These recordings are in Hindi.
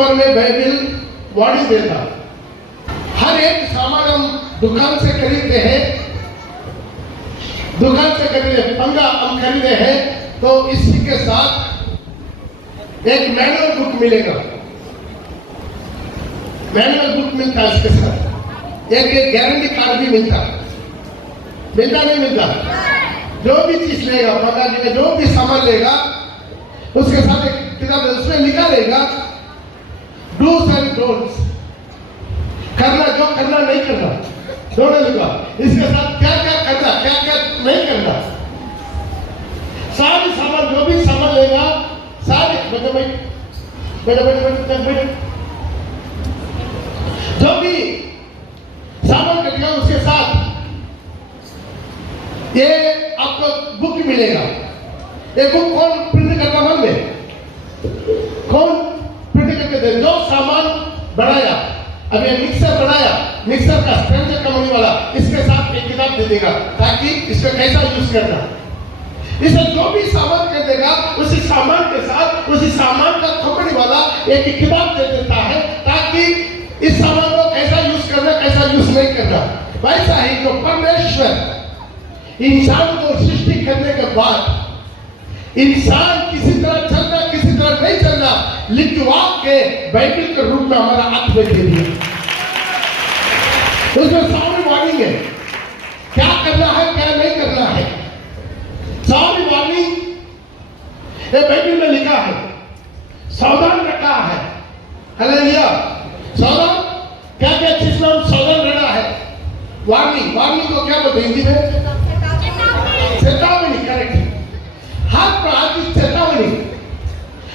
बारे में बाइबल वार्निंग देता। हर एक सामान हम दुकान से खरीदते हैं, पंगा हम खरीदे हैं तो इसी के साथ एक मैनुअल बुक मिलेगा, मैनुअल बुक मिलता है, इसके साथ एक गारंटी कार्ड भी मिलता नहीं मिलता। जो भी चीज लेगा, पंगा लेगा, जो भी सामान लेगा उसके साथ एक किताब उसमें लिखा रहेगा डूज एंड डोंट्स, करना जो करना नहीं करना, दोनों लिखा। इसके साथ क्या क्या करना, क्या क्या नहीं करना। सारे सामान जो भी सामान लेगा, सारे जो भी सामान कटेगा उसके साथ ये आपको बुक मिलेगा। ये बुक कौन प्रिंट करता मन में, कौन प्रिंट करके दे? जो सामान बनाया, अब ये मिक्सर बनाया, मिक्सर का स्ट्रेंथ कंपनी वाला इसके साथ एक किताब दे देगा ताकि इसको कैसा यूज करना। इसे जो भी सामान कर देगा उसी सामान के साथ उसी सामान का कंपनी वाला एक किताब दे देता है ताकि इस सामान को कैसा यूज करना, कैसा यूज नहीं करना। वैसा ही जो परमेश्वर इंसान को सृष्टि करने के बाद इंसान किसी तरह चलना, किसी तरह नहीं चलना, लिखवा के बाइबल के रूप में हमारा हाथ में दे दिया। उसमें सारी वार्निंग है, क्या करना है क्या नहीं करना है, सारी वार्निंग ये बाइबल में लिखा है। सावधान रखा है, हालेलुया। सावधान, क्या क्या चीज में हम सावधान रहना है। वार्निंग, वार्निंग को क्या बोलते हैं हिंदी में? चेतावनी, करेक्ट। हर प्रकार की चेतावनी,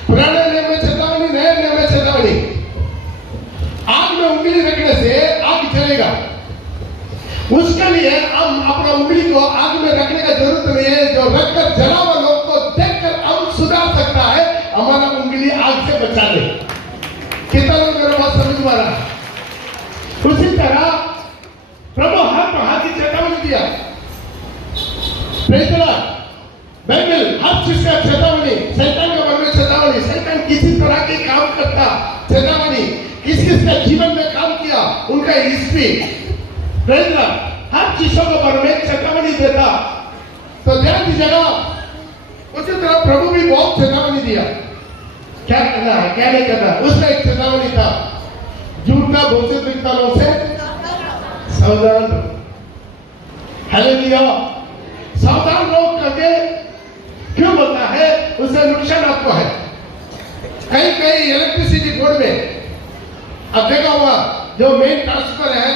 पुराने नियम में चेतावनी, नए नियम में चेतावनी। आग में उंगली रखने से आग जलेगा, उसके लिए हम अपना उंगली को आग में रखने का जरूरत नहीं है। जो रखकर जला हुआ लोग को देखकर हम सुधार सकता है, हमारा उंगली आग से बचा ले। कितना लोग मेरा बात समझ पा रहा है? उसी तरह प्रभु हर प्रकार की चेतावनी दिया। बाइबल हर चीज का चेतावनी, शैतान के बारे में चेतावनी, शैतान किसी तरह के काम करता, चेतावनी, किस किस का जीवन में काम किया, उनका हिस्ट्री, हर चीजों के बारे में चेतावनी देता। तो ध्यान दीजिएगा, उसी तरह प्रभु भी बहुत चेतावनी दिया, क्या करना है क्या नहीं करना। उसका एक चेतावनी था, झूठा भविष्यद्वक्ता लोगों से सावधान रहो। हालेलुया। सावधान रहो करके क्यों बोलता है? उससे नुकसान आपको है। कई कई इलेक्ट्रिसिटी बोर्ड में अब देखा हुआ, जो मेन ट्रांसफर है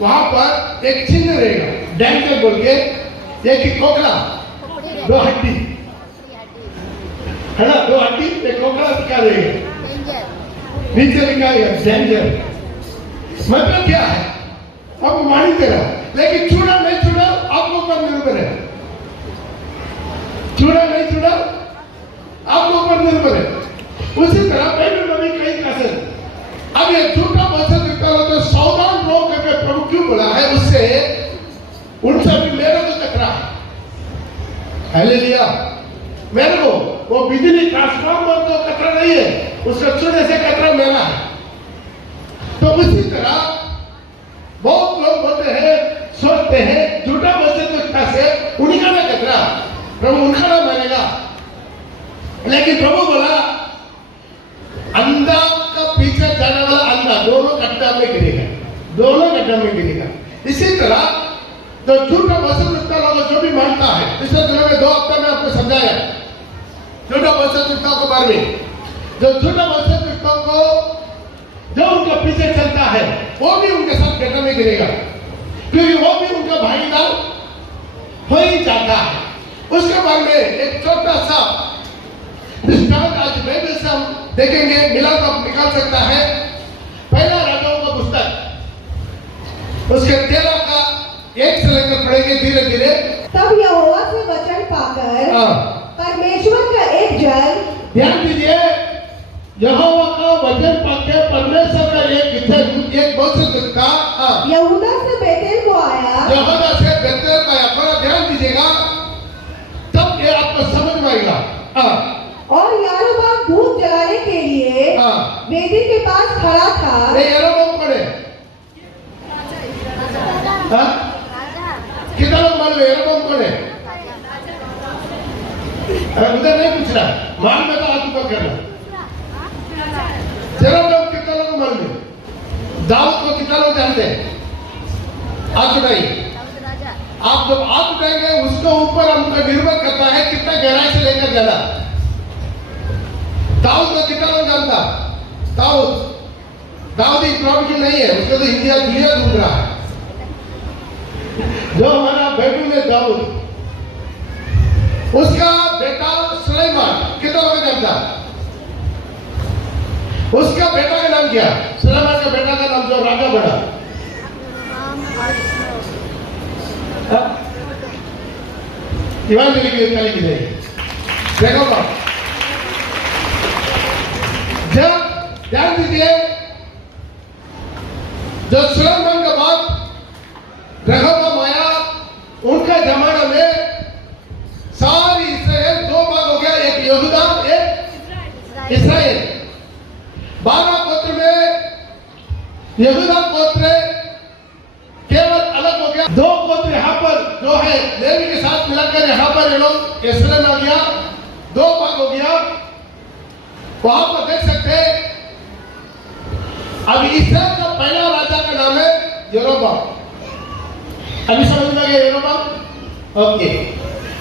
वहां पर एक चिन्ह रहेगा, डेंजर बोल के, एक खोखला, दो हड्डी है ना, दो हड्डी एक खोखला क्या रहेगा, नीचे लिखा है डेंजर। मतलब क्या है? आपको मानी दे रहा, लेकिन चूड़ा नहीं चूड़ा आपको ऊपर निर्भर है। चूड़ा नहीं चूड़ा आपको ऊपर निर्भर है। उसी तरह बाइबल में भी कई कसर। अब ये झूठा वचन दिखता हो तो सावधान रहो करके प्रभु क्यों बोला है? उससे उनसे भी मेरे को खतरा है। हालेलुया। मेरे को वो बिजली ट्रांसफार्मर को खतरा नहीं है, उसका छूने से खतरा मेरा है। तो उसी तरह बहुत लोग होते हैं, सोचते हैं झूठा वचन दिखता से उनका ना खतरा, प्रभु उनका ना मानेगा। लेकिन प्रभु बोला अंधा का पीछे जाने वाला अंधा दोनों गड्ढा में गिरेगा, दोनों गड्ढा में गिरेगा। इसी तरह तो झूठा वचन दिखता लोग जो भी मानता है, पिछले दिनों में 2 हफ्ते में आपको समझाया झूठा वचन दिखता के बारे में। जो झूठा वचन दिखता को जो उनके पीछे चलता है वो भी उनके साथ गड्ढा में गिरेगा, क्योंकि वो भी उनका भागीदार हो ही जाता है। उसके बारे में एक छोटा सा दृष्टांत आज बाइबल से हम देखेंगे, मिला तो निकाल सकता है। पहला राजाओं का पुस्तक उसके 13 का 1 से लेकर पढ़ेंगे धीरे धीरे। तब यहोवा से वचन पाकर परमेश्वर का एक जन, ध्यान दीजिए, यहोवा का वचन पाकर परमेश्वर का एक वचन दिखता यहूदा से बेतेल को आया, यहूदा से बेतेल को आया। थोड़ा ध्यान दीजिएगा, तब ये आपको समझ में आएगा। और यारोबाम धूप जलाने के लिए वेदी के पास खड़ा था। ये यरोबाम कौन है? हाँ? कितना लोग मालूम है यरोबाम कौन है? उधर नहीं पूछना, मालूम है तो हाथ ऊपर करना। यरोबाम कितना लोग मालूम है? दाऊद को कितना लोग जानते हैं? हाथ उठाइए। आप जब हाथ उठाएंगे उसके ऊपर हमको निर्भर करता है कितना गहराई से लेकर जाना। दाऊद को कितना लोग जानता? दाऊदी प्रॉब्लम नहीं है, उसको तो इंडिया दुनिया ढूंढ रहा है। जो हमारा बाइबल में दाऊद, उसका बेटा सुलेमान कितना लोग जानता? उसका बेटा का नाम क्या? सुलेमान का बेटा का नाम जो राजा बना इवांजली की कली की नहीं। देखो बाप, जब ध्यान दीजिए, जो सुलेमान का बाप रेहोबाम आया, उनका जमाना में सारी इस्राएल दो भाग हो गया, एक यहूदा एक इस्राएल। 12 गोत्र में यहूदा गोत्र केवल अलग हो गया। 2 गोत्र यहाँ पर जो है लेवी के साथ मिलाकर यहाँ पर ये लोग इस्राएल आ गया, 2 भाग हो गया। वहां पर देख सकते हैं, अब इस्राएल का पहला राजा का नाम है यरोबाम। अभी समझ में गया यरोबाम? ओके।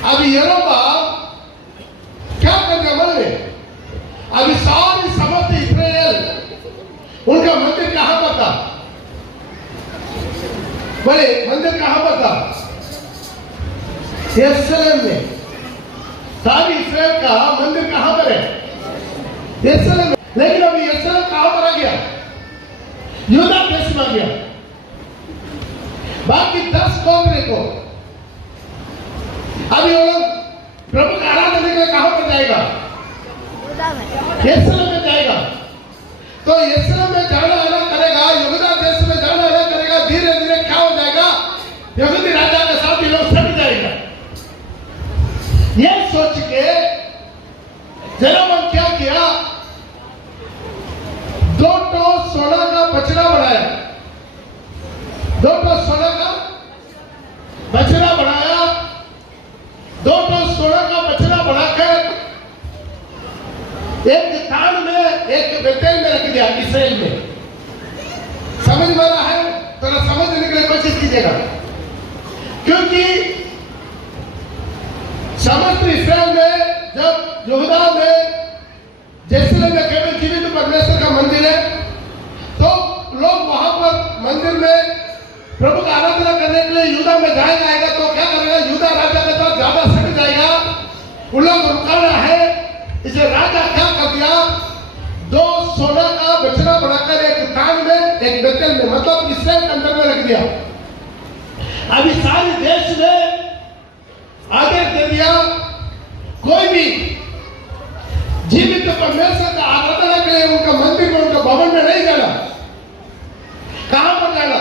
अब यरोबाम क्या करने वाले? अभी सारी समस्त इस्राएल, उनका मंदिर कहां पर था? बोले मंदिर कहां पर था? यरूशलेम में। सारी इस्राएल का मंदिर कहां पर है? यरूशलेम में। लेकिन अभी यरूशलेम कहां पर आ गया? यूदा देश में आ गया। बाकी 10 गोत्र को अभी वो लोग प्रभु का आराधना के लिए कहां पर जाएगा? यरूशलेम में जाएगा। तो यरूशलेम में जाना आना करेगा, यहूदा देश में जाना आना करेगा। धीरे धीरे क्या हो जाएगा? यहूदी राजा के साथ ये लोग सट जाएगा। ये सोच के यरोबाम क्या किया? 2 सोना का बछड़ा बनाया, 2 सोना का बछड़ा बनाया, 2 सोना का बछड़ा बनाकर एक स्थान में, एक बेतेल में रख दिया इस्राएल में। समझ में आ रहा है? थोड़ा समझने के लिए कोशिश कीजिएगा, क्योंकि समस्त इस्राएल में, जब यहूदा में, यरूशलेम में केवल जीवित परमेश्वर का मंदिर है, तो लोग वहां पर मंदिर में प्रभु का आराधना करने के लिए यहूदा में जाएगा, तो क्या करेगा? यहूदा राजा के साथ ज्यादा सट जाएगा, उन लोग रुकाना है। इसे राजा क्या कर दिया? 2 सोना का बछड़ा बनाकर एक स्थान में, एक बेतेल में, मतलब इस्राएल के अंदर में रख दिया। अभी सारे देश में आदेश दे दिया, कोई भी जीवित परमेश्वर का आराधना के लिए उनका मंदिर में, उनका भवन में नहीं जाना। कहां पर जाना?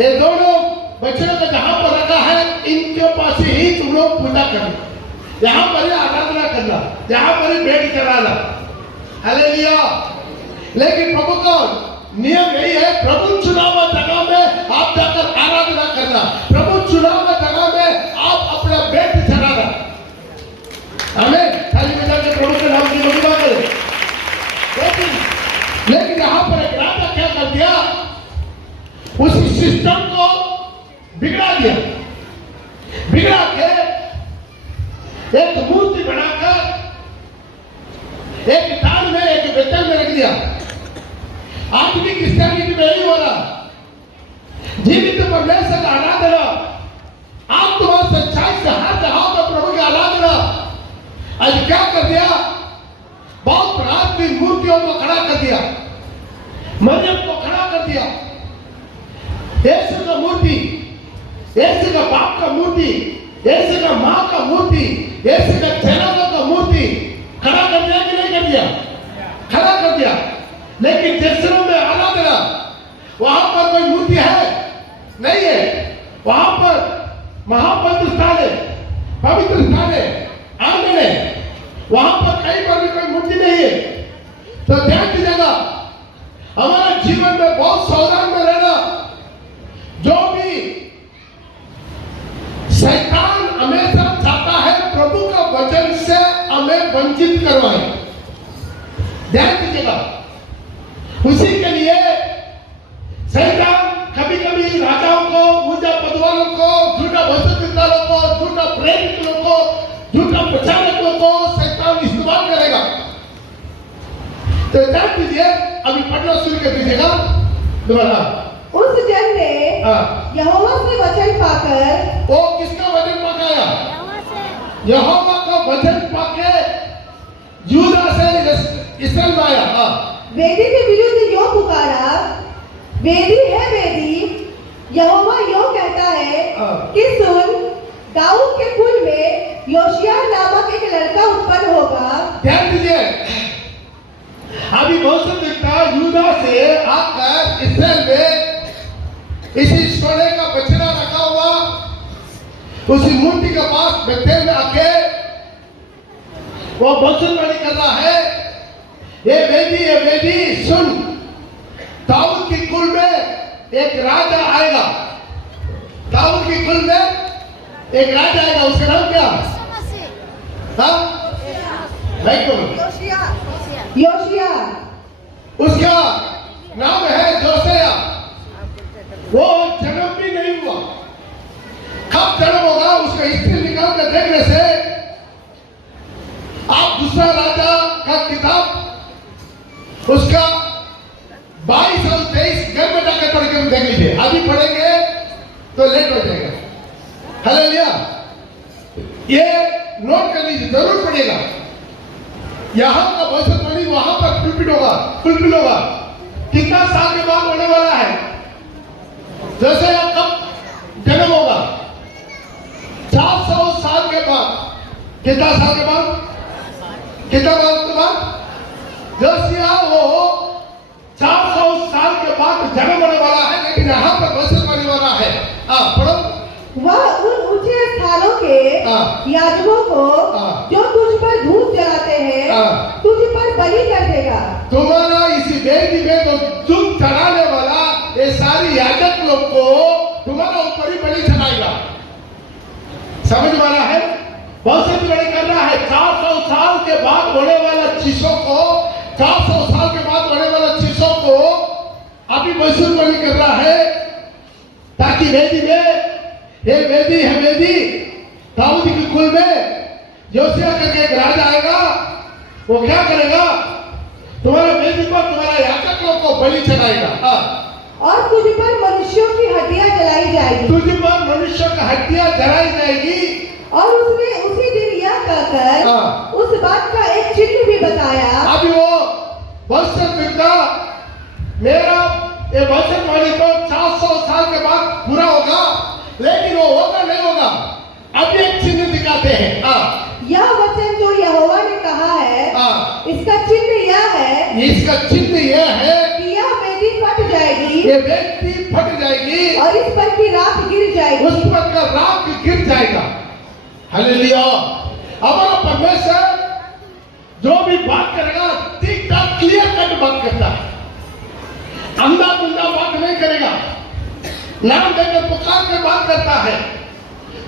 ये दोनों बछड़ों को जहां पर रखा है, इनके पास ही तुम लोग पूजा करना, यहां पर ही आराधना करना, यहां पर ही भेंट चढ़ाना। हालेलुया। लेकिन प्रभु का नियम यही है, प्रभु चुनाव जगह में आप जाकर आराधना करना, प्रभु चुनाव जगह में आप अपना भेंट चढ़ाना। आमीन। खाली बजा के प्रभु के नाम की महिमा करें। लेकिन यहां पर एक राजा क्या कर दिया? उस सिस्टम को बिगड़ा दिया, बिगड़ा के एक मूर्ति बनाकर एक स्थान में, एक बेतेल में रख दिया। आज भी क्रिश्चियनिटी में यही हो रहा। जीवित परमेश्वर का आराधना, आत्मा सच्चाई से हर जगह पर प्रभु की आराधना। आज क्या कर दिया? बहुत प्रकार की मूर्तियों को खड़ा कर दिया, मरियम को खड़ा कर दिया, यीशु का मूर्ति, यीशु का बाप का मूर्ति, यीशु का मां का मूर्ति, यीशु का चेलों का मूर्ति खड़ा कर दिया कि नहीं कर दिया? खड़ा कर दिया। लेकिन यरूशलेम में आराधना, वहां पर कोई मूर्ति है? नहीं है। वहां पर महापवित्र स्थान है, पवित्र स्थान है, आंगन है, वहां पर कहीं पर भी कोई मूर्ति नहीं है। तो ध्यान दीजिएगा, हमारे जीवन में बहुत सावधान में रहना। जो भी शैतान हमेशा चाहता है प्रभु का वचन से हमें वंचित करवाए, ध्यान दीजिएगा। उसी के लिए शैतान कभी कभी राजाओं को, ऊंचा पदवालों को, झूठा भविष्यद्वक्ताओं को, झूठा प्रेरितों को, झूठा प्रचारकों को शैतान इस्तेमाल करेगा। तो ध्यान दीजिए, अभी पढ़ना शुरू कर दीजिएगा दोबारा। उस जन ने यहोवा से वचन पाकर, वो किसका वचन पाया? यहोवा का वचन पाके यूदा से इस्राएल में आया। वेदी के विरुद्ध यो पुकारा, वेदी है वेदी, यहोवा यो कहता है कि सुन, दाऊद के कुल में योशिय्याह नामक एक लड़का उत्पन्न होगा। ध्यान दीजिए, अभी भविष्यद्वक्ता यूदा से आकर इस्राएल में इसी सोने का बछड़ा रखा हुआ उसी मूर्ति के पास बेतेल में आके वो भविष्यवाणी कर रहा है, ये वेदी सुन, दाऊद की कुल में एक राजा आएगा, दाऊद की कुल में एक राजा आएगा। उसका नाम क्या? योशिय्याह। उसका नाम है जोसिया। वो जन्म भी नहीं हुआ, कब जन्म होगा उसका हिस्ट्री निकाल कर देखने से आप दूसरा राजा का किताब उसका 22 और 23 घर में जाकर पढ़ के देख लीजिए। अभी पढ़ेंगे तो लेट हो जाएगा। हालेलुया, ये नोट कर लीजिए, जरूर पढ़ेगा। यहां का भविष्यवाणी वहां पर फुलफिल होगा। कितना साल के बाद होने वाला है? जैसे कब जन्म होगा? 400 साल के बाद। कितना साल के बाद? कितना साल के बाद? जोसिय्याह वो 400 साल के बाद जन्म होने वाला है, लेकिन यहाँ पर भविष्यवाणी वाला है। पढ़ो। वह उन ऊंचे स्थानों के याजकों को जो तुझ पर धूप जलाते हैं तुझ पर बलि कर देगा। तुम्हारा इसी वेदी में जो धूप चढ़ाने वाला ये सारी याजक लोग को तुम्हारा ऊपर ही बलि चढ़ाएगा। समझ वाला है? भविष्यवाणी कर रहा है 400 साल के बाद होने वाला चीजों को, 400 साल के बाद होने वाला चीजों को अभी भविष्यवाणी कर रहा है, ताकि वेदी में, ये वेदी है वेदी, दाऊद की कुल में योशिय्याह करके एक राजा आएगा। वो क्या करेगा? तुम्हारे वेदी पर तुम्हारा याजक लोग को बलि चढ़ाएगा और तुझ पर मनुष्यों की हड्डियां जलाई जाएगी। तुझ पर मनुष्य की हड्डियां जलाई जाएगी। और उसने उसी दिन यह कहकर उस बात का एक चिन्ह भी बताया। अभी वो भविष्यद्वक्ता मेरा ये भविष्यवाणी तो 400 साल के बाद पूरा होगा, लेकिन वो होगा नहीं होगा। अब एक चिन्ह दिखाते हैं। यह वचन जो यहोवा ने कहा है, इसका चिन्ह यह है, इसका चिन्ह यह है कि यह वेदी फट जाएगी, ये वेदी फट जाएगी और इस पर की राख गिर जाएगी, उस पर का राख गिर जाएगा। हालेलुया, हमारा परमेश्वर जो भी बात करेगा ठीक ठाक क्लियर कट बात करता है, अंधा धुंधा बात नहीं करेगा, नाम देकर पुकार कर बात करता है।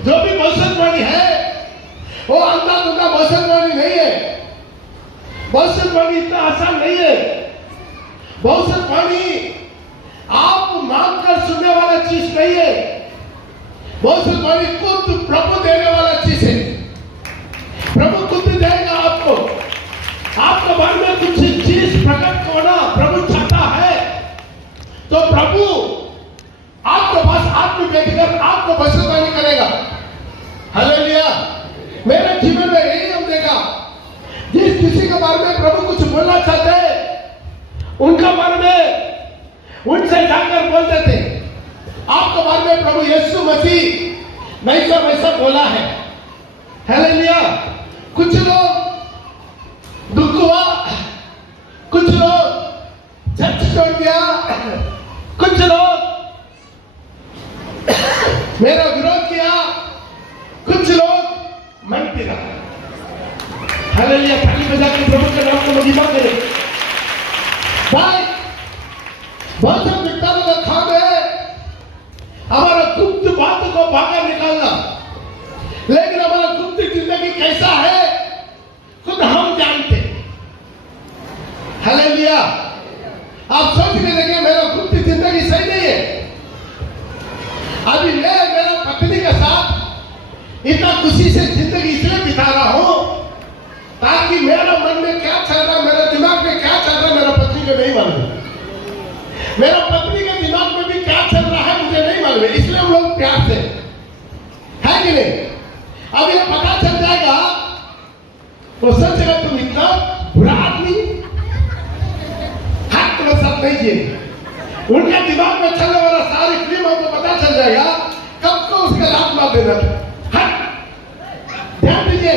जो भी भविष्यवाणी है वो अंधा धुंधा भविष्यवाणी नहीं है। भविष्यवाणी इतना आसान नहीं है। भविष्यवाणी आप मांगकर सुनने वाला चीज नहीं है। भविष्यवाणी खुद प्रभु देने वाला चीज है। प्रभु खुद देगा आपको। आपके बारे में कुछ चीज प्रकट होना प्रभु चाहता है, तो प्रभु आपके पास आत्म भेजकर आपको भविष्यवाणी करेगा। हालेलुया, मेरे जीवन में यही हम देखा, जिस किसी के बारे में प्रभु कुछ बोलना चाहते उनका बारे में उनसे जाकर बोलते थे। आपके बारे में प्रभु यीशु मसीह वैसा वैसा बोला है। हालेलुया, कुछ लोग दुख हुआ, कुछ लोग चर्च छोड़ दिया, कुछ लोग मेरा विरोध किया, कुछ लोग मन पिला। हालेलुया, ताली बजा के प्रभु के नाम को महिमा करें। भाई भौतिकता का काम है हमारा गुप्त बातों को बाहर निकालना, लेकिन हमारा गुप्त जिंदगी कैसा है खुद हम जानते। हालेलुया। आप सोचने लगे मेरा गुप्त जिंदगी सही नहीं है। अभी मैं मेरा पत्नी के साथ इतना खुशी से जिंदगी इसलिए बिता रहा हूं ताकि मेरा मन में क्या चल रहा, मेरे दिमाग में क्या चल रहा, मेरा पत्नी को नहीं मालूम। मेरा पत्नी के दिमाग में भी क्या चल रहा है मुझे नहीं मालूम, इसलिए हम लोग प्यार से है कि नहीं। अब ये पता चल जाएगा तो सोचेगा तुम इतना बुरा आदमी, हाथ तुम्हें साथ नहीं जिए। उनके दिमाग में चलने वाला सारी फिल्म हमको पता चल जाएगा कब को उसका लात मार देना था। ध्यान दीजिए,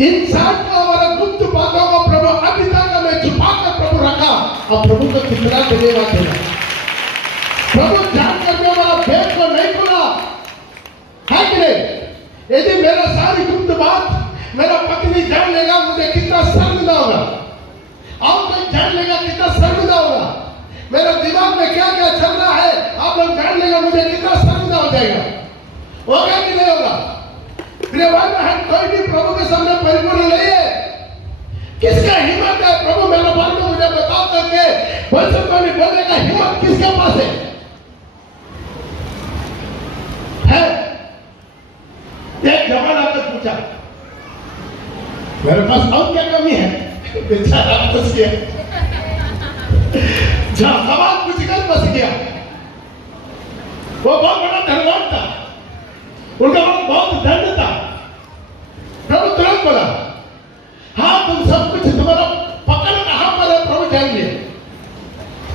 इंसान को हमारा गुप्त बातों को प्रभु अभी तक हमें छुपा कर प्रभु रखा और प्रभु को कितना धन्यवाद देना। प्रभु जान करने वाला भेद को नहीं खोला है कि नहीं। यदि मेरा सारी गुप्त बात मेरा पत्नी जान लेगा मुझे कितना शर्मिंदा होगा, और कोई जान लेगा कितना शर्मिंदा होगा। मेरा दिमाग में क्या क्या चल रहा है आप लोग जान लेगा मुझे कितना शर्मिंदा हो जाएगा। होगा कि नहीं होगा। प्रिय भाई बहन, कोई भी प्रभु के सामने परिपूर्ण नहीं है। किसका हिम्मत है प्रभु मेरे बारे में मुझे बताओ करके वचन को नहीं बोलने का हिम्मत किसके पास है? एक जवान आकर पूछा मेरे पास और क्या कमी है? बेचारा फंस गया, जहां सवाल पूछकर फंस गया। वो बहुत बड़ा धनवान था, उनका बहुत धन था। प्रभु तुरंत बोला हाँ तुम सब कुछ तुम्हारा पकड़ कहां पर है प्रभु जान लिया,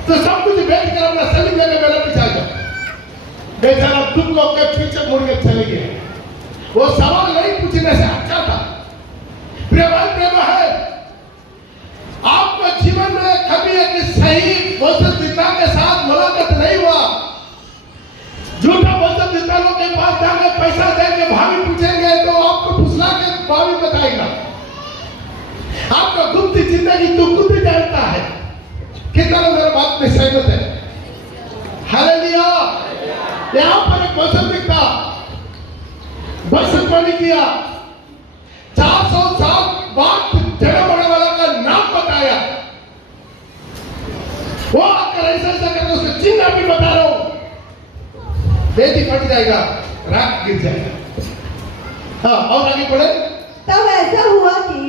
तो सब कुछ बेच कर अपना सभी जगह मेरा पीछा जाओ। बेचारा दुख को के पीछे मुड़ के चले गए। वो सवाल नहीं पूछने से अच्छा था। प्रिय भाई प्रेम है, आपका जीवन में कभी एक सही वचनदाता के साथ मुलाकात नहीं हुआ। झूठा वचनदाता लोग के पास जाकर पैसा देंगे, भाभी पूछेंगे तो आपको फुसला के भाभी बताएगा। आपका गुप्त जिंदगी तू खुद जानता है। कितना लोग मेरे बात में सहमत है? हालेलुया। यहाँ पर एक वचनदाता भविष्यवाणी किया, 400 साल बाद जन्म होने वाला का नाम बताया। वो आकर ऐसा करके उसका चिन्ह भी बता रहा हूं, बेटी फट जाएगा, राख गिर जाएगा। हाँ और आगे बढ़े। तब ऐसा हुआ कि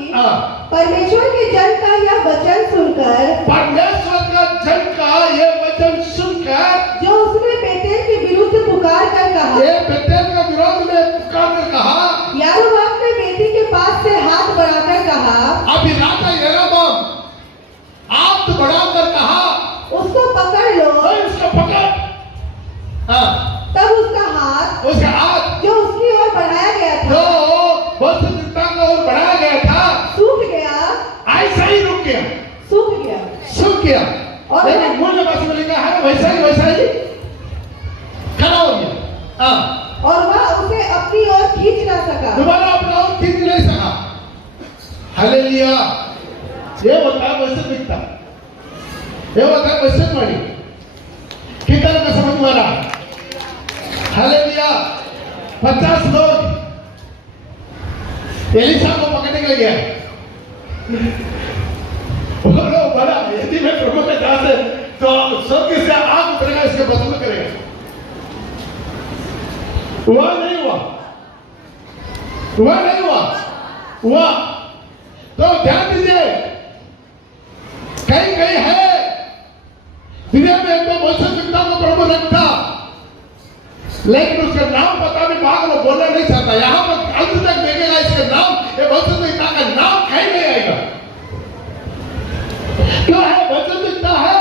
परमेश्वर के जन का यह वचन सुनकर, परमेश्वर का जन का यह वचन सुनकर, जो उसने बेतेल के विरुद्ध पुकार कर कहा, ये बेतेल के विरोध में पुकार कर कहा, यारोबाम ने बेटी के पास से हाथ बढ़ाकर कहा, अभी राजा यारोबाम हाथ बढ़ाकर कहा उसको पकड़ लो, उसको पकड़। तब उसका हाथ जो उसकी ओर बढ़ाया गया था, जो वचनदाता की ओर बढ़ाया गया था, सूख गया, ऐसा ही रुक गया, सूख गया। और लेकिन मूल भाषा में लिखा है वैसा ही खड़ा हो गया। और वह उसे अपनी ओर खींच ना सका, दोबारा अपना ओर खींच नहीं सका। हालेलुया। ये होता है वचनदाता, ये होता है वचनवाणी। कितना का समझ में आ रहा? हालेलुया। 50 लोग एलिशा को पकड़ने के लिए गए। बोलो बड़ा यदि मैं प्रभु के दास है तो स्वर्ग से आग उतरेगा, इसके बदल करेगा। हुआ नहीं हुआ। तो ध्यान दीजिए, कहीं है दुनिया में एक वचनदाता को प्रभु रखता, लेकिन उसका नाम पता नहीं, बात वो बोलना नहीं चाहता। यहाँ पर अंत तक देखेगा इसका नाम, ये वचनदाता का नाम कहीं नहीं आएगा। क्यों है? वचनदाता है,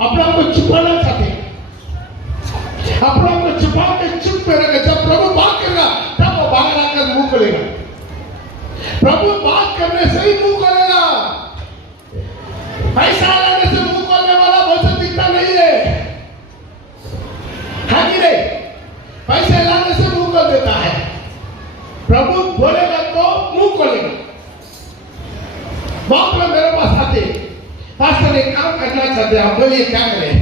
अपना को छुपाना चाहते, अपना को छुपा के चुप करेगा। जब प्रभु बात करेगा तब वो बाहर आकर मुंह खोलेगा। प्रभु बात करने से ही मुंह खोलेगा। पैसा लाने से मुंह खोलने वाला वचनदाता नहीं है कि नहीं? पैसे लाने से मुंह खोल देता है। प्रभु बोलेगा तो मुंह खोलेगा। बहुत लोग मेरे पास आते पास्टर एक काम करना चाहते हैं, आप बोलिए क्या करें?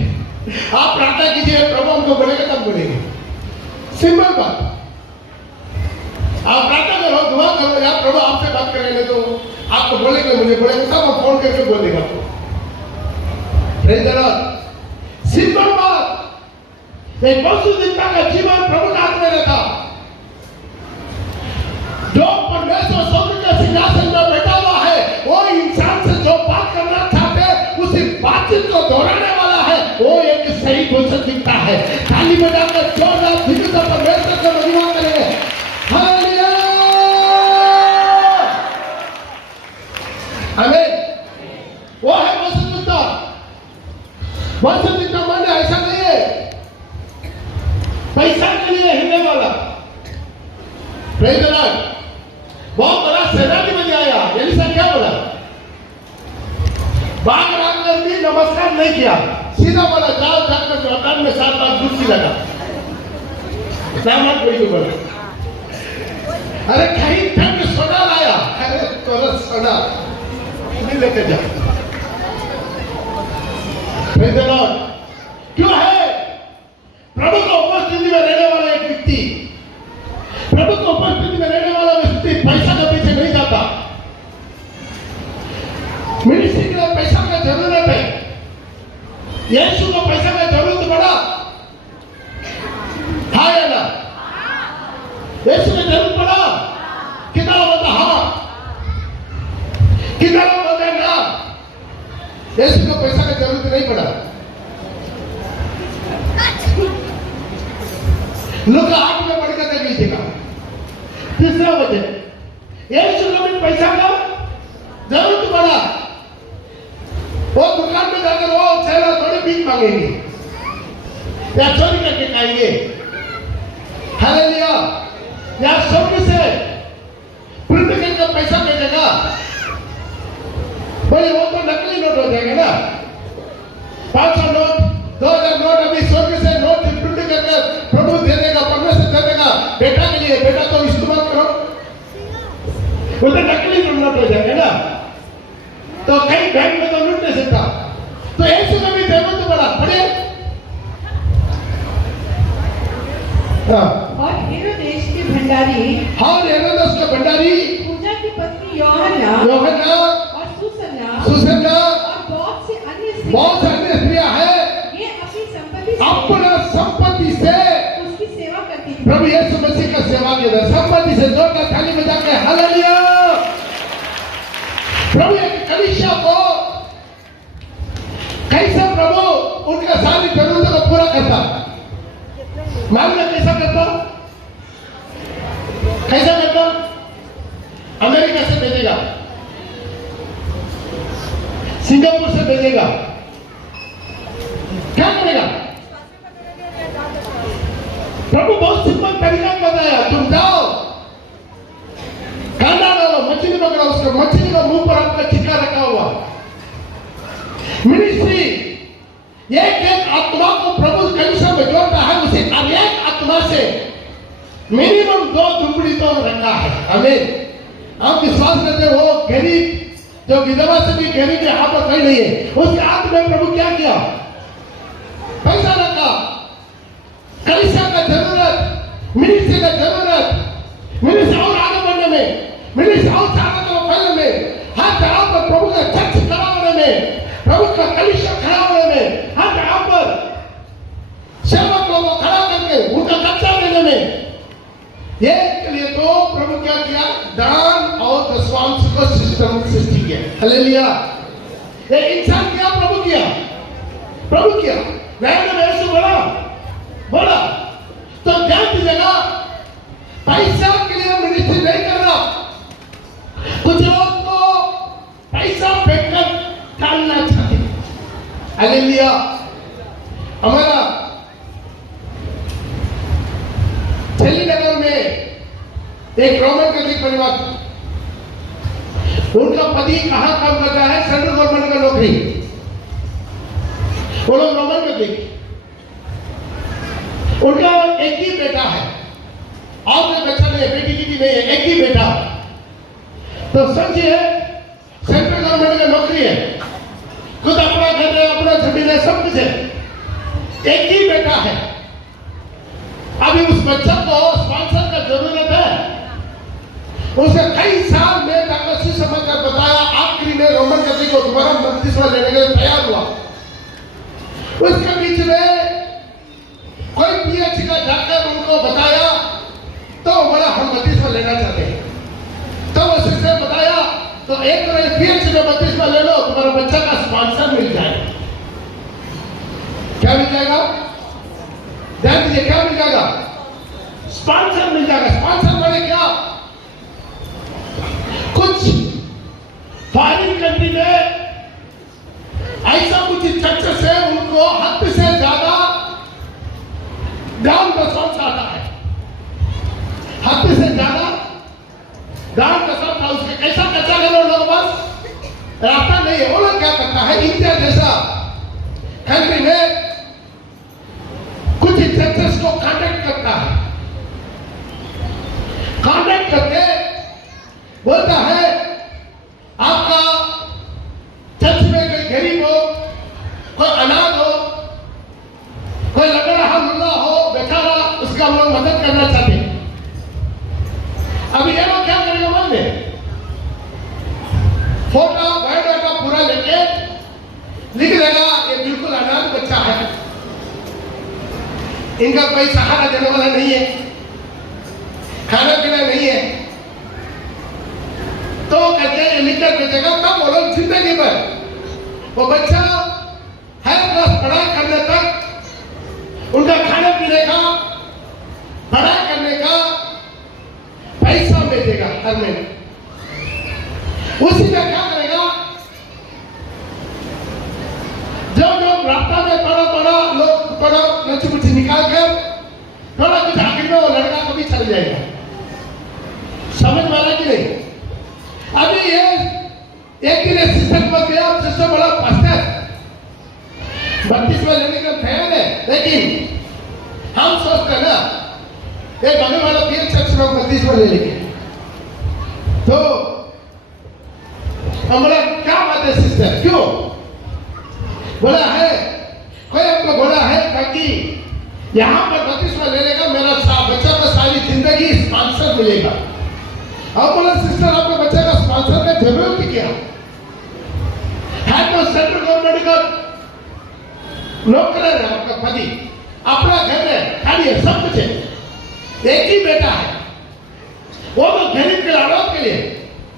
आप प्रार्थना कीजिए, प्रभु हमको बोलेगा तब बोलेंगे। सिंपल बात। आप प्रार्थना करो, दुआ करो, या प्रभु आपसे बात करेंगे तो आपको बोलेंगे, मुझे बोलेंगे, सब हम फोन करके बोल देगा आपको। Praise the Lord. सिंपल बात। एक वसुदेवता का जीवन प्रभु के हाथ में रहता। जो परमेश्वर स्वर्ग के सिंहासन में बैठा हुआ है, वो इंसान से जो बात करना चाहते हैं उसी बातचीत को दोहराने वाला है, वो एक सही घोषक दिखता है। ताली बजाकर जोरदार धीरे से परमेश्वर को महिमा करेंगे। हालेलुया, आमीन। वो है वसुदेवता। वसुदेवता माने ऐसा नहीं है पैसा के लिए हिलने वाला। Praise the Lord. बहुत बड़ा सेनापति आया, एलिशा क्या बोला? भाग रात भी नमस्कार नहीं किया, सीधा बोला जाओ जाकर जॉर्डन में 7 बार डुबकी लगा। नामक कोई को बोला, अरे कहीं ठंड सोना लाया, अरे तोरा सोना नहीं लेके जा। Praise the Lord. क्यों है? प्रभु को उपस्थिति में रहने वाला एक व्यक्ति, प्रभु को उपस्थिति में रहने वाला व्यक्ति पैसा के पीछे नहीं जाता। मिनिस्ट्री के लिए पैसा का जरूरत है। यीशु को पैसा का जरूरत पड़ा, हाँ या ना? यीशु को जरूरत पड़ा, कितना लोग बोलता हाँ, कितना लोग बोलते ना? यीशु को पैसा का जरूरत नहीं पड़ा। लोग आंख में पड़कर देख लीजिएगा। तीसरा वजह, यीशु को भी पैसा का जरूरत पड़ा। वो दुकान में जाकर वो चेहरा थोड़ी भीख मांगेंगे या चोरी करके खाएंगे। हालेलुया। या स्वर्ग से प्रिंट करके पैसा भेजेगा, बोले वो तो नकली नोट हो जाएंगे ना। 500 नोट, 2000 नोट अभी स्वर्ग से नोट प्रिंट करके प्रभु दे देगा, परमेश्वर दे देगा बेटा के लिए। बेटा तो इस्तेमाल करो, वो तो नकली नोट हो जाएंगे ना। तो कई बैंक में तो लूट नहीं सकता। तो ऐसे में भी जरूरत पड़ा पड़े। और हेरोदेस के भंडारी, हाँ हेरोदेस के भंडारी, पूजा की पत्नी योहन्ना और सुसन्ना और बहुत से अन्य स्त्रियां हैं, ये अपनी संपत्ति से उसकी सेवा करती थी। प्रभु यीशु मसीह का सेवा किया, संपत्ति से। जोरदार ताली बजाकर हालेलुया। प्रभु एक कलीसिया को कैसे प्रभु उनका सारी जरूरतों को पूरा करता, मालूम कैसा करता? कैसा करता? अमेरिका से भेजेगा, सिंगापुर से भेजेगा, क्या करेगा? प्रभु बहुत सिंपल तरीका बताया, तुम जाओ कांदा डालो, मछली पकड़ो, उसको मछली को मुंह पर आपका छिक्का रखा हुआ। मिनिस्ट्री एक एक आत्मा को प्रभु कलीसिया में जोड़ता है, उसे अनेक आत्मा से मिनिमम 2 दुगनी तो रखा है। हमें हम विश्वास करते हैं वो गरीब जो विधवा से भी गरीब के हाथ में नहीं है, उसके हाथ में प्रभु क्या किया? पैसा रखा। कलीसिया का जरूरत, मिनिस्ट्री का जरूरत, मिनिस्ट्री और आगे बढ़ने में, मिनिस्ट्री और चाहने को फैलने में, हर जगह पर प्रभु का चर्च खड़ा होने में, प्रभु का कलीसिया खड़ा होने में, हर जगह पर सेवकों को खड़ा करके उनका कब्जा लेने में, ये के लिए तो प्रभु क्या किया? दान और दशवांश को सिस्टम सृष्टि किया। हालेलुया। ये इंसान किया, प्रभु किया, प्रभु किया। नया में यीशु बोला तो ध्यान दीजिएगा, पैसा के लिए मिनिस्ट्री नहीं करना। कुछ लोग तो पैसा फेंककर डालना चाहते। हालेलुया। हमारा नगर में एक रोमन कैथोलिक परिवार, उनका पति कहां काम करता है? सेंट्रल गवर्नमेंट का नौकरी। वो लोग रोमन कैथोलिक, उनका एक ही बेटा है, और कोई बच्चा नहीं है, बेटी की भी नहीं है, एक ही बेटा। तो समझिए सेंट्रल गवर्नमेंट का नौकरी है, खुद अपना घर है, अपना जमीन है, सब कुछ है, एक ही बेटा है। अभी उस बच्चा को स्पॉन्सर का जरूरत है। उसे कई साल में ताकसी समझ कर बताया, आखिरी में रोमन कैथोलिक को दोबारा बपतिस्मा लेने के लिए तैयार हुआ। उसके बीच में कोई पीएचडी का जाकर उनको बताया तो बोला हम बपतिस्मा लेना चाहते हैं। तो वो सिस्टर बताया तो एक तरह पीएचडी में बपतिस्मा ले लो, तुम्हारा बच्चा का स्पॉन्सर मिल जाएगा। क्या मिल जाएगा? ध्यान दीजिए, क्या मिल जाएगा? स्पॉन्सर मिल जाएगा। स्पॉन्सर बने क्या? कुछ फॉरेन कंट्री में ऐसा कुछ चर्च से उनको हद से ज्यादा दान का शौक आता है, हद से ज्यादा दान का शौक था। उसके कैसा कच्चा करो लोग, बस रास्ता नहीं है। वो लोग क्या करता है, इंडिया जैसा कंट्री में कुछ चर्चेस को कांटेक्ट करता है, कांटेक्ट करके बोलता है आपका चर्च में कोई गरीब हो, कोई अनाथ हो, कोई लंगड़ा मुर्दा हो, बेचारा, उसका हम लोग मदद करना चाहते हैं। अभी ये लोग क्या करेंगे मालूम, फोटो बायोडाटा पूरा लेके लिख देगा ये बिल्कुल अनाथ बच्चा है, इनका कोई सहारा देने वाला नहीं है, खाना पीना नहीं है, तो कहते लिख कर भेजेगा। तब वो लोग जिंदगी भर वो बच्चा हाई क्लास पढ़ाई करने तक उनका खाने पीने का, पढ़ाई करने का पैसा भेजेगा हर महीने। उसी में क्या करेगा, जो लोग रास्ता में थोड़ा लोग थोड़ा नची मुची निकाल कर थोड़ा कुछ आखिर में वो लड़का कभी चल जाएगा। समझ में आ रहा कि नहीं? अभी ये एक दिन सिस्टर पर गया, सिस्टर बड़ा पास्टर बपतिस्मा लेने का तैयार है, लेकिन हम सोचते हैं ना एक बने वाला पीर चर्च में बपतिस्मा ले लेंगे। तो हमारा क्या बात है सिस्टर, क्यों बोला है, कोई आपको बोला है ताकि यहाँ पर बपतिस्मा लेने का मेरा बच्चा को सारी जिंदगी स्पॉन्सर मिलेगा। अब बोला सिस्टर आपके बच्चे का स्पॉन्सर का जरूरत क्या है? तो सेंट्रल गवर्नमेंट का नौकर है आपका पति, अपना घर है, खाली है, सब कुछ है, एक ही बेटा है, वो तो गरीब के औरत के लिए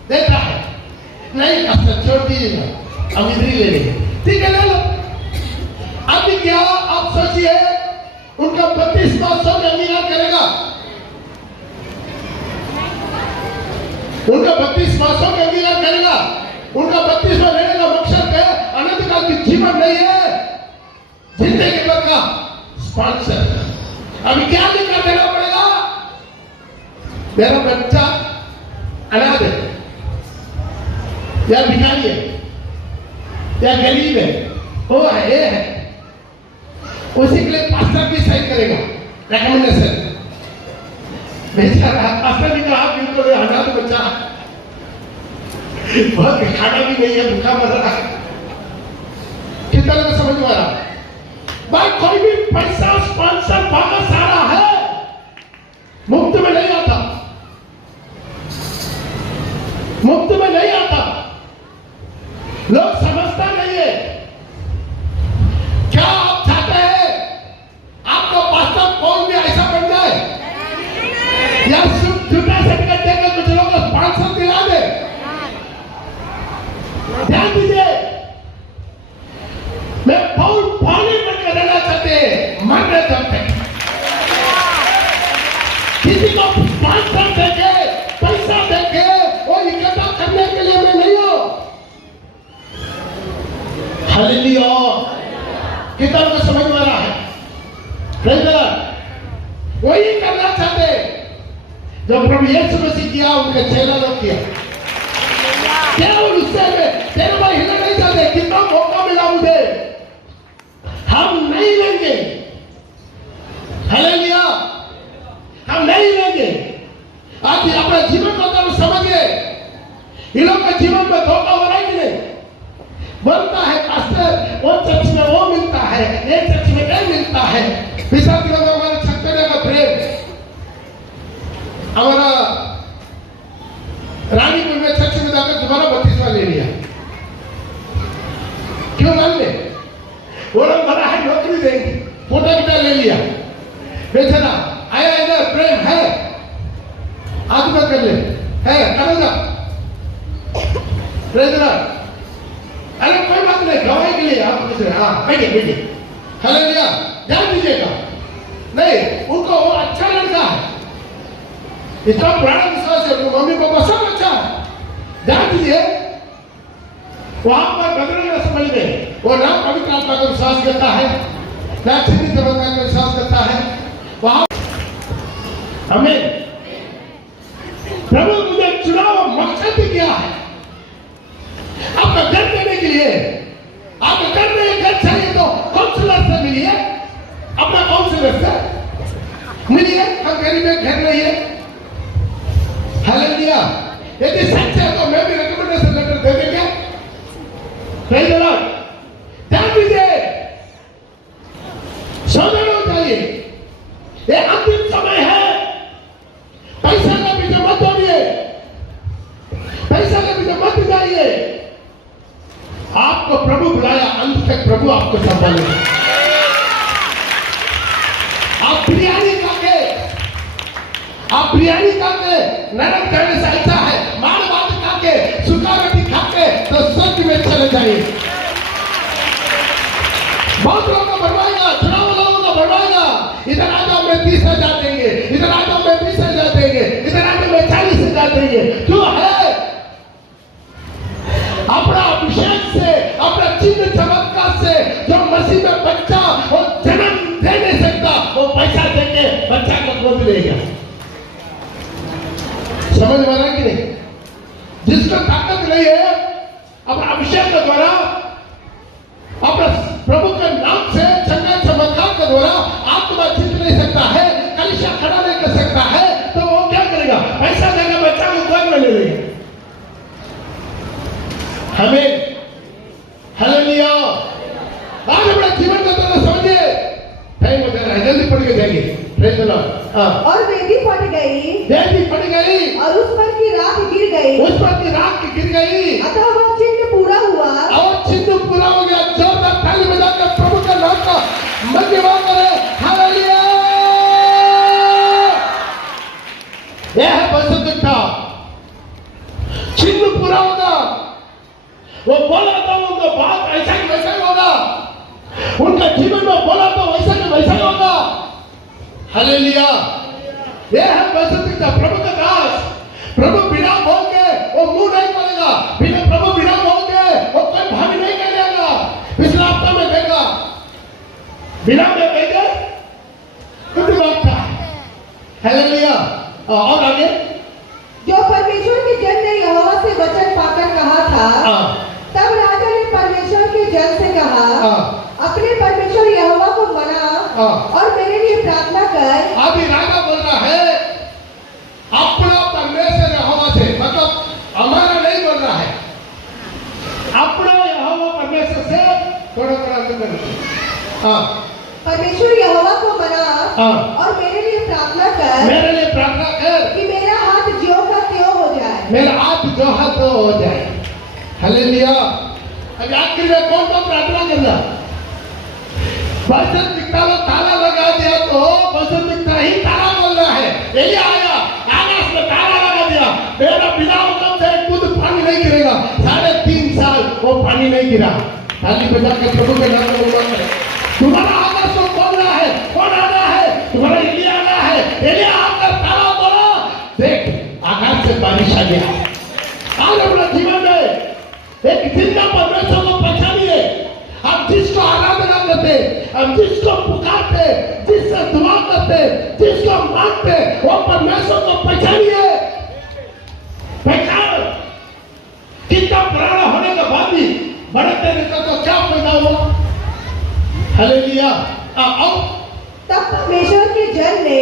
देता है। नहीं कष्ट छोड़ दीजिएगा, हम इधर ही ले लेंगे, ठीक है ले लो। अभी क्या आप सोचिए, उनका 3200 अंगीकार करेगा, उनका 3200 का अंगीकार करेगा, उनका 32 लेने का मकसद है अनंत काल की जीवन नहीं है, जिंदगी भर का स्पॉन्सर। अभी क्या लिखकर देना पड़ेगा, मेरा बच्चा अनाथ है या भिखारी है या गरीब है, वो है ये है, उसी के लिए पास्टर भी सही करेगा रिकमेंडेशन। बेचारा पास्टर ने कहा बिल्कुल अनाथ बच्चा, बहुत खाना भी नहीं है, भूखा मर रहा है। कितना लोग समझ में आ रहा? भाई कोई भी पैसा स्पॉन्सर वापस आ रहा है, मुफ्त में नहीं आता, मुफ्त में नहीं आता, लोग समझता नहीं है। क्या आप चाहते हैं आपका पास्टर कौन भी ऐसा बन जाए या झूठा सर्टिफिकेट देकर कुछ लोगों को स्पॉन्सर दिला दे? ध्यान दीजिए, मैं पौल पानी बनकर रहना चाहते हैं, मरने तक किसी को स्पॉन्सर देके पैसा देके वो इकट्ठा करने के लिए मैं नहीं हूं। हालेलुया, किताब को समझ में आ रहा है? वही करना चाहते जो प्रभु यीशु मसीह किया, उनके चेला लोग किया। केवल उससे तेरे भाई हिलना नहीं चाहते, कितना मौका मिला मुझे, हम नहीं लेंगे। हालेलुया, हम नहीं लेंगे। आज अपने जीवन को अगर समझिए, इन लोग के जीवन में धोखा हो रहा है कि नहीं? बनता है पास्टर वो चर्च में वो मिलता है, ये चर्च में ये मिलता है। विश्वास करो हमारे छत्तीसगढ़ का प्रेम हमारा रानीपुर में चर्च में जाकर दोबारा 32वां ले लिया। क्यों मान ले? वो लोग बड़ा है नौकरी देंगे, फोटो कितना ले लिया बेचारा आया इधर प्रेम है आत्मा कर ले है करोगा अरे कोई बात नहीं गवाही के लिए आप कुछ हाँ बैठिए बैठिए हालेलुया ध्यान दीजिएगा। नहीं उनको वो अच्छा लड़का है, इतना पुराना विश्वास है, मम्मी पापा सब अच्छा है। ध्यान दीजिए वहां पर बदलना समझ में वो ना पवित्र आत्मा का विश्वास करता है ना छिड़ी चमत्कार का विश्वास करता है। वहां हमें प्रभु मुझे चुनाव मकसद क्या है? आपका घर देने के लिए, आपका घर में घर चाहिए तो काउंसलर से मिलिए, अपना काउंसलर से मिलिए। हम गरीब में घर नहीं है, हालेलुया। यदि सच है तो मैं भी रिकमेंडेशन लेटर दे देंगे। Praise the Lord. ध्यान दीजिए, सावधान हो जाइए, ये अंतिम समय है। पैसा का पीछे मत दौड़िए, पैसा के पीछे मत जाइए। आपको प्रभु बुलाया, अंत तक प्रभु आपको संभालेगा। आप बिरयानी खाके नरक करने से अच्छा है मार बात खाके सूखा रोटी खाके तो स्वर्ग में चले जाइए। बहुत लोगों को बढ़वाएगा, चुनाव लोगों को बढ़वाएगा। इधर आ जाओ मैं 30,000 देंगे, इधर आ जाओ मैं 20,000 देंगे, इधर आ जाओ मैं 40,000 देंगे। क्यों है? अपना अभिषेक से, अपना चिन्ह चमत्कार से जो मसीह में बच्चा वो जन्म दे नहीं सकता, वो पैसा देके बच्चा को गोद लेगा। समझ में आ रहा है कि नहीं? जिसको ताकत नहीं है अपना अभिषेक के द्वारा, अपना प्रभु के नाम से चंगा चमत्कार के द्वारा आत्मा जीत नहीं सकता है, कलीसिया खड़ा नहीं कर सकता है, तो वो क्या करेगा? पैसा देगा, बच्चा को गोद में ले लेगा। हमें हालेलुया। आज अपना जीवन का तो समझिए, टाइम हो जा रहा है, जल्दी पढ़ के जाइए। Praise the Lord. और वेदी फट गई, वेदी फट गई और उस पर की राख गिर गई, उस पर की राख गिर गई। अतः वह चिन्ह पूरा हुआ, और चिन्ह पूरा हो गया। जोरदार ताली बजाकर प्रभु का नाम का महिमा करें। हालेलुया। यह है परिशुद्धता, चिन्ह पूरा होगा। वो बोला तो उनका बात ऐसा ही वैसा ही होगा, उनका जीवन में बोला तो वैसा ही वैसा ही होगा। हालेलुया। यह है परिशुद्धता, प्रभु का दास। प्रभु बिना बोल के वो मुंह नहीं खोलेगा, प्रभु बिना बोल के वो कोई भावी नहीं करेगा। पिछला हफ्ता में देखा बिना में कहेंगे कुछ बात था। हालेलुया। और आगे जो परमेश्वर के जन ने यहोवा से वचन पाकर कहा था, तब राजा ने परमेश्वर के जन से कहा, अपने परमेश्वर यहोवा को मना और मेरे लिए प्रार्थना कर। अभी राजा बोल रहा है अपना परमेश्वर यहोवा से, मतलब हमारा नहीं बोल रहा है, अपना यहोवा परमेश्वर से थोड़ा परमेश्वर यहोवा को मना और मेरे लिए प्रार्थना कर, मेरे लिए प्रार्थना कर कि मेरा हाथ ज्यों का त्यों हो जाए, मेरा हाथ जो है तो हो जाए। हालेलुया। अब आखिर में कौन सा प्रार्थना करना? बचत दिखता हुआ ताला लगा दिया तो बचत दिखता ही ताला बोल रहा है। यही आया आकाश में ताला लगा दिया, मेरा बिना हुक्म से खुद पानी नहीं गिरेगा। 3.5 साल वो पानी नहीं गिरा। ताली बजा के प्रभु के नाम में बोल रहे, तुम्हारा आकाश को खोल रहा है, कौन आना है? तुम्हारा एलिया आना है। एलिया आकर ताला बोला, देख आकाश से बारिश आ गया। आज अपना जीवन में एक जिंदा परमेश्वर को पहचानिए। हम जिसको आराधना करते, हम जिसको पुकारते, जिससे दुआ करते, जिसको मानते, वो परमेश्वर को पहचानिए। पहचान। कितना पुराना होने के बाद भी बढ़ते रहता तो क्या फायदा हुआ? हालेलुया। तब परमेश्वर के जन ने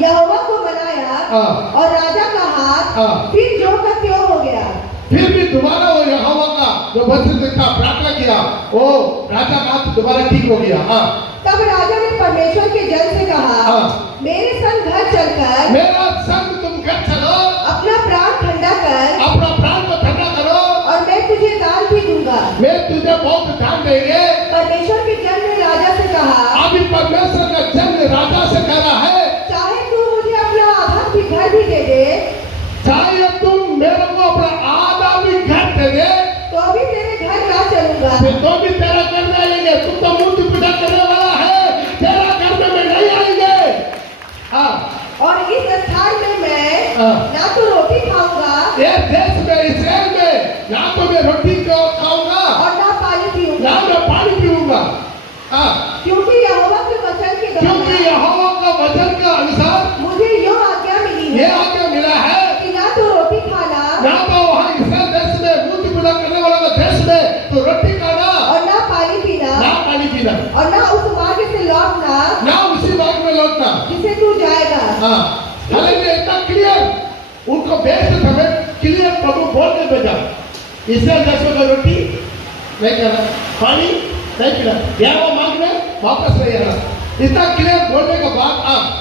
यहोवा को मनाया और राजा का हाथ फिर ज्यों का त्यों हो गया। फिर भी दोबारा वो यहोवा का जो भविष्य था प्रार्थना किया, वो राजा का हाथ दोबारा ठीक हो गया। हाँ, तब राजा ने परमेश्वर के जन से कहा, मेरे संग घर चलकर मेरा संग तुम घर चलो, अपना प्राण ठंडा कर, अपना प्राण को ठंडा करो, और मैं तुझे दान भी दूंगा। मैं तुझे बहुत दान देंगे। परमेश्वर के जन ने राजा से कहा, अभी परमेश्वर का जन राजा से कह रहा है, चाहे तू मुझे अपना आधा भी घर भी दे दे, चाहे तुम मेरे को अपना आधा भी घर दे दे, तो भी तेरे घर ना चलूंगा। तो भी तेरा घर में आएंगे। तुम तो मूर्ति पूजा करने वाला है, तेरा घर में मैं नहीं आएंगे। हाँ, और इस स्थान में मैं हाँ। ना तो रोटी खाऊंगा ये देश में, इस्राएल में, ना तो मैं रोटी को खाऊंगा, और ना पानी ना पीऊंगा, मैं पानी पीऊंगा। हाँ, क्योंकि यहोवा के वचन के क्योंकि द्वारा यहोवा का वचन का अनुसार मुझे यो आज्ञा मिली ये है आज्ञा मिला है, कि ना तो रोटी खाना ना तो वहाँ इस्राएल देश में, मूर्ति पूजा करने वाला का देश में तो रोटी खाना, और ना पानी पीना, ना पानी पीना, और ना उस मार्ग से लौटना ना उसी मार्ग में लौटना। जिसे तू जाएगा। हाँ, हालांकि इतना क्लियर उनको बेस्ट हमें क्लियर प्रभु बोल के भेजा, इस्राएल देश में रोटी नहीं खाना, पानी नहीं पीना, या वो मार्ग में वापस नहीं आना। इतना क्लियर बोलने के बाद आप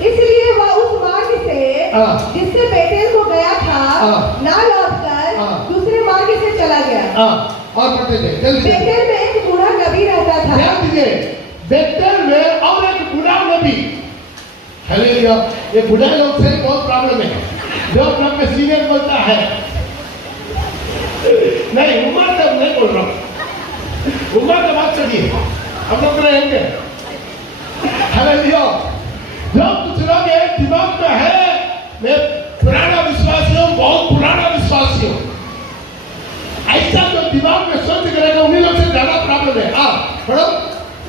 इसलिए वह उस मार्ग से हाँ। जिससे बेतेल को गया था हाँ। ना लौटकर हाँ। दूसरे मार्ग से चला गया। और पढ़ते थे जल्दी। बेतेल में एक बूढ़ा नबी रहता था। ध्यान दीजिए, बेतेल में और एक बूढ़ा नबी। हालेलुया। ये बूढ़ा लोग से बहुत प्रॉब्लम है, जो अपने में सीनियर बोलता है, नहीं उम्र तब नहीं बोल रहा हूँ, उम्र का बात चलिए, हम लोग रहेंगे। हालेलुया। जो कुछ लोग दिमाग में है, मैं पुराना विश्वासी हूँ, बहुत पुराना विश्वासी हूँ, ऐसा जो दिमाग में सोच करेगा उन्हीं लोग से ज्यादा प्रॉब्लम है। पढ़ो।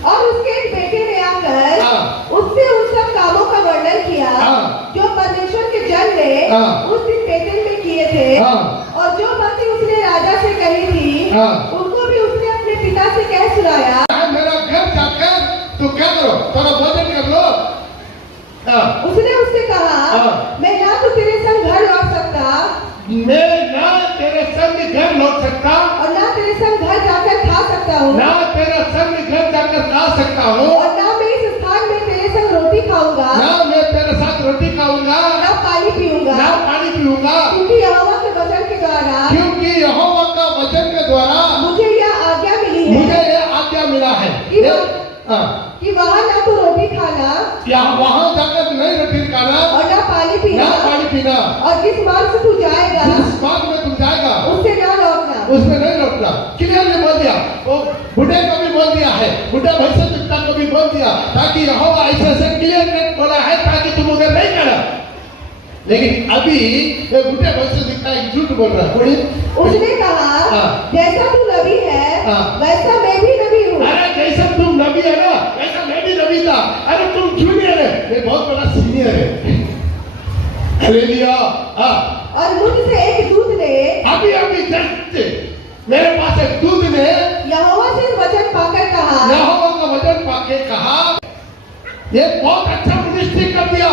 और उसके एक बेटे ने आकर हाँ। उससे उन सब कामों का वर्णन किया हाँ। जो परमेश्वर के जन ने हाँ। उस दिन बेतेल में किए थे। हाँ। और जो बातें उसने राजा से कही थी हाँ। उनको भी उसने अपने पिता से कह सुनाया। मेरा घर जाकर तो क्या करो, थोड़ा भोजन कर लो। उसने उससे कहा, हाँ। मैं ना तो तेरे संग घर लौट सकता, मैं ना तेरे संग घर लौट सकता, और ना तेरे संग घर जाकर खा सकता हूँ, ना तेरे संग घर जाकर खा सकता हूँ, और ना मैं इस स्थान में तेरे संग रोटी खाऊंगा, ना मैं तेरे साथ रोटी खाऊंगा, ना पानी पीऊंगा, ना पानी पीऊंगा, क्योंकि यहोवा के वचन के द्वारा क्योंकि यहोवा का वचन के द्वारा मुझे यह आज्ञा मिली है मुझे यह आज्ञा मिला है कि वहाँ ना तो रोटी खाना, या वहाँ जाकर नहीं रोटी खाना, और ना पानी पीना, ना पानी पीना, और जिस मार्ग से तू जाएगा जिस मार्ग में तुम जाएगा उससे ना लौटना। उसमें नहीं लौटना। क्लियरली बोल दिया, वो बुढ़े को भी बोल दिया है, बुढ़ा भविष्यवक्ता को भी बोल दिया, ताकि यहोवा ऐसे क्लियर कट बोला है ताकि तुम उधर नहीं करना। लेकिन अभी ये बुढ़े भविष्यवक्ता एक झूठ बोल रहा है। उसने कहा, जैसा तू नबी है वैसा मैं भी नबी हूँ। अरे जैसा तुम नबी है ना, वैसा मैं भी नबी था। अरे तुम जूनियर है, मैं बहुत बड़ा सीनियर है। हालेलुया। और मुझसे एक दूत ने अभी जस्ट मेरे पास एक दूत ने यहोवा से वचन पाकर कहा, यहोवा का वचन पाके कहा, ये बहुत अच्छा मिनिस्ट्री कर दिया,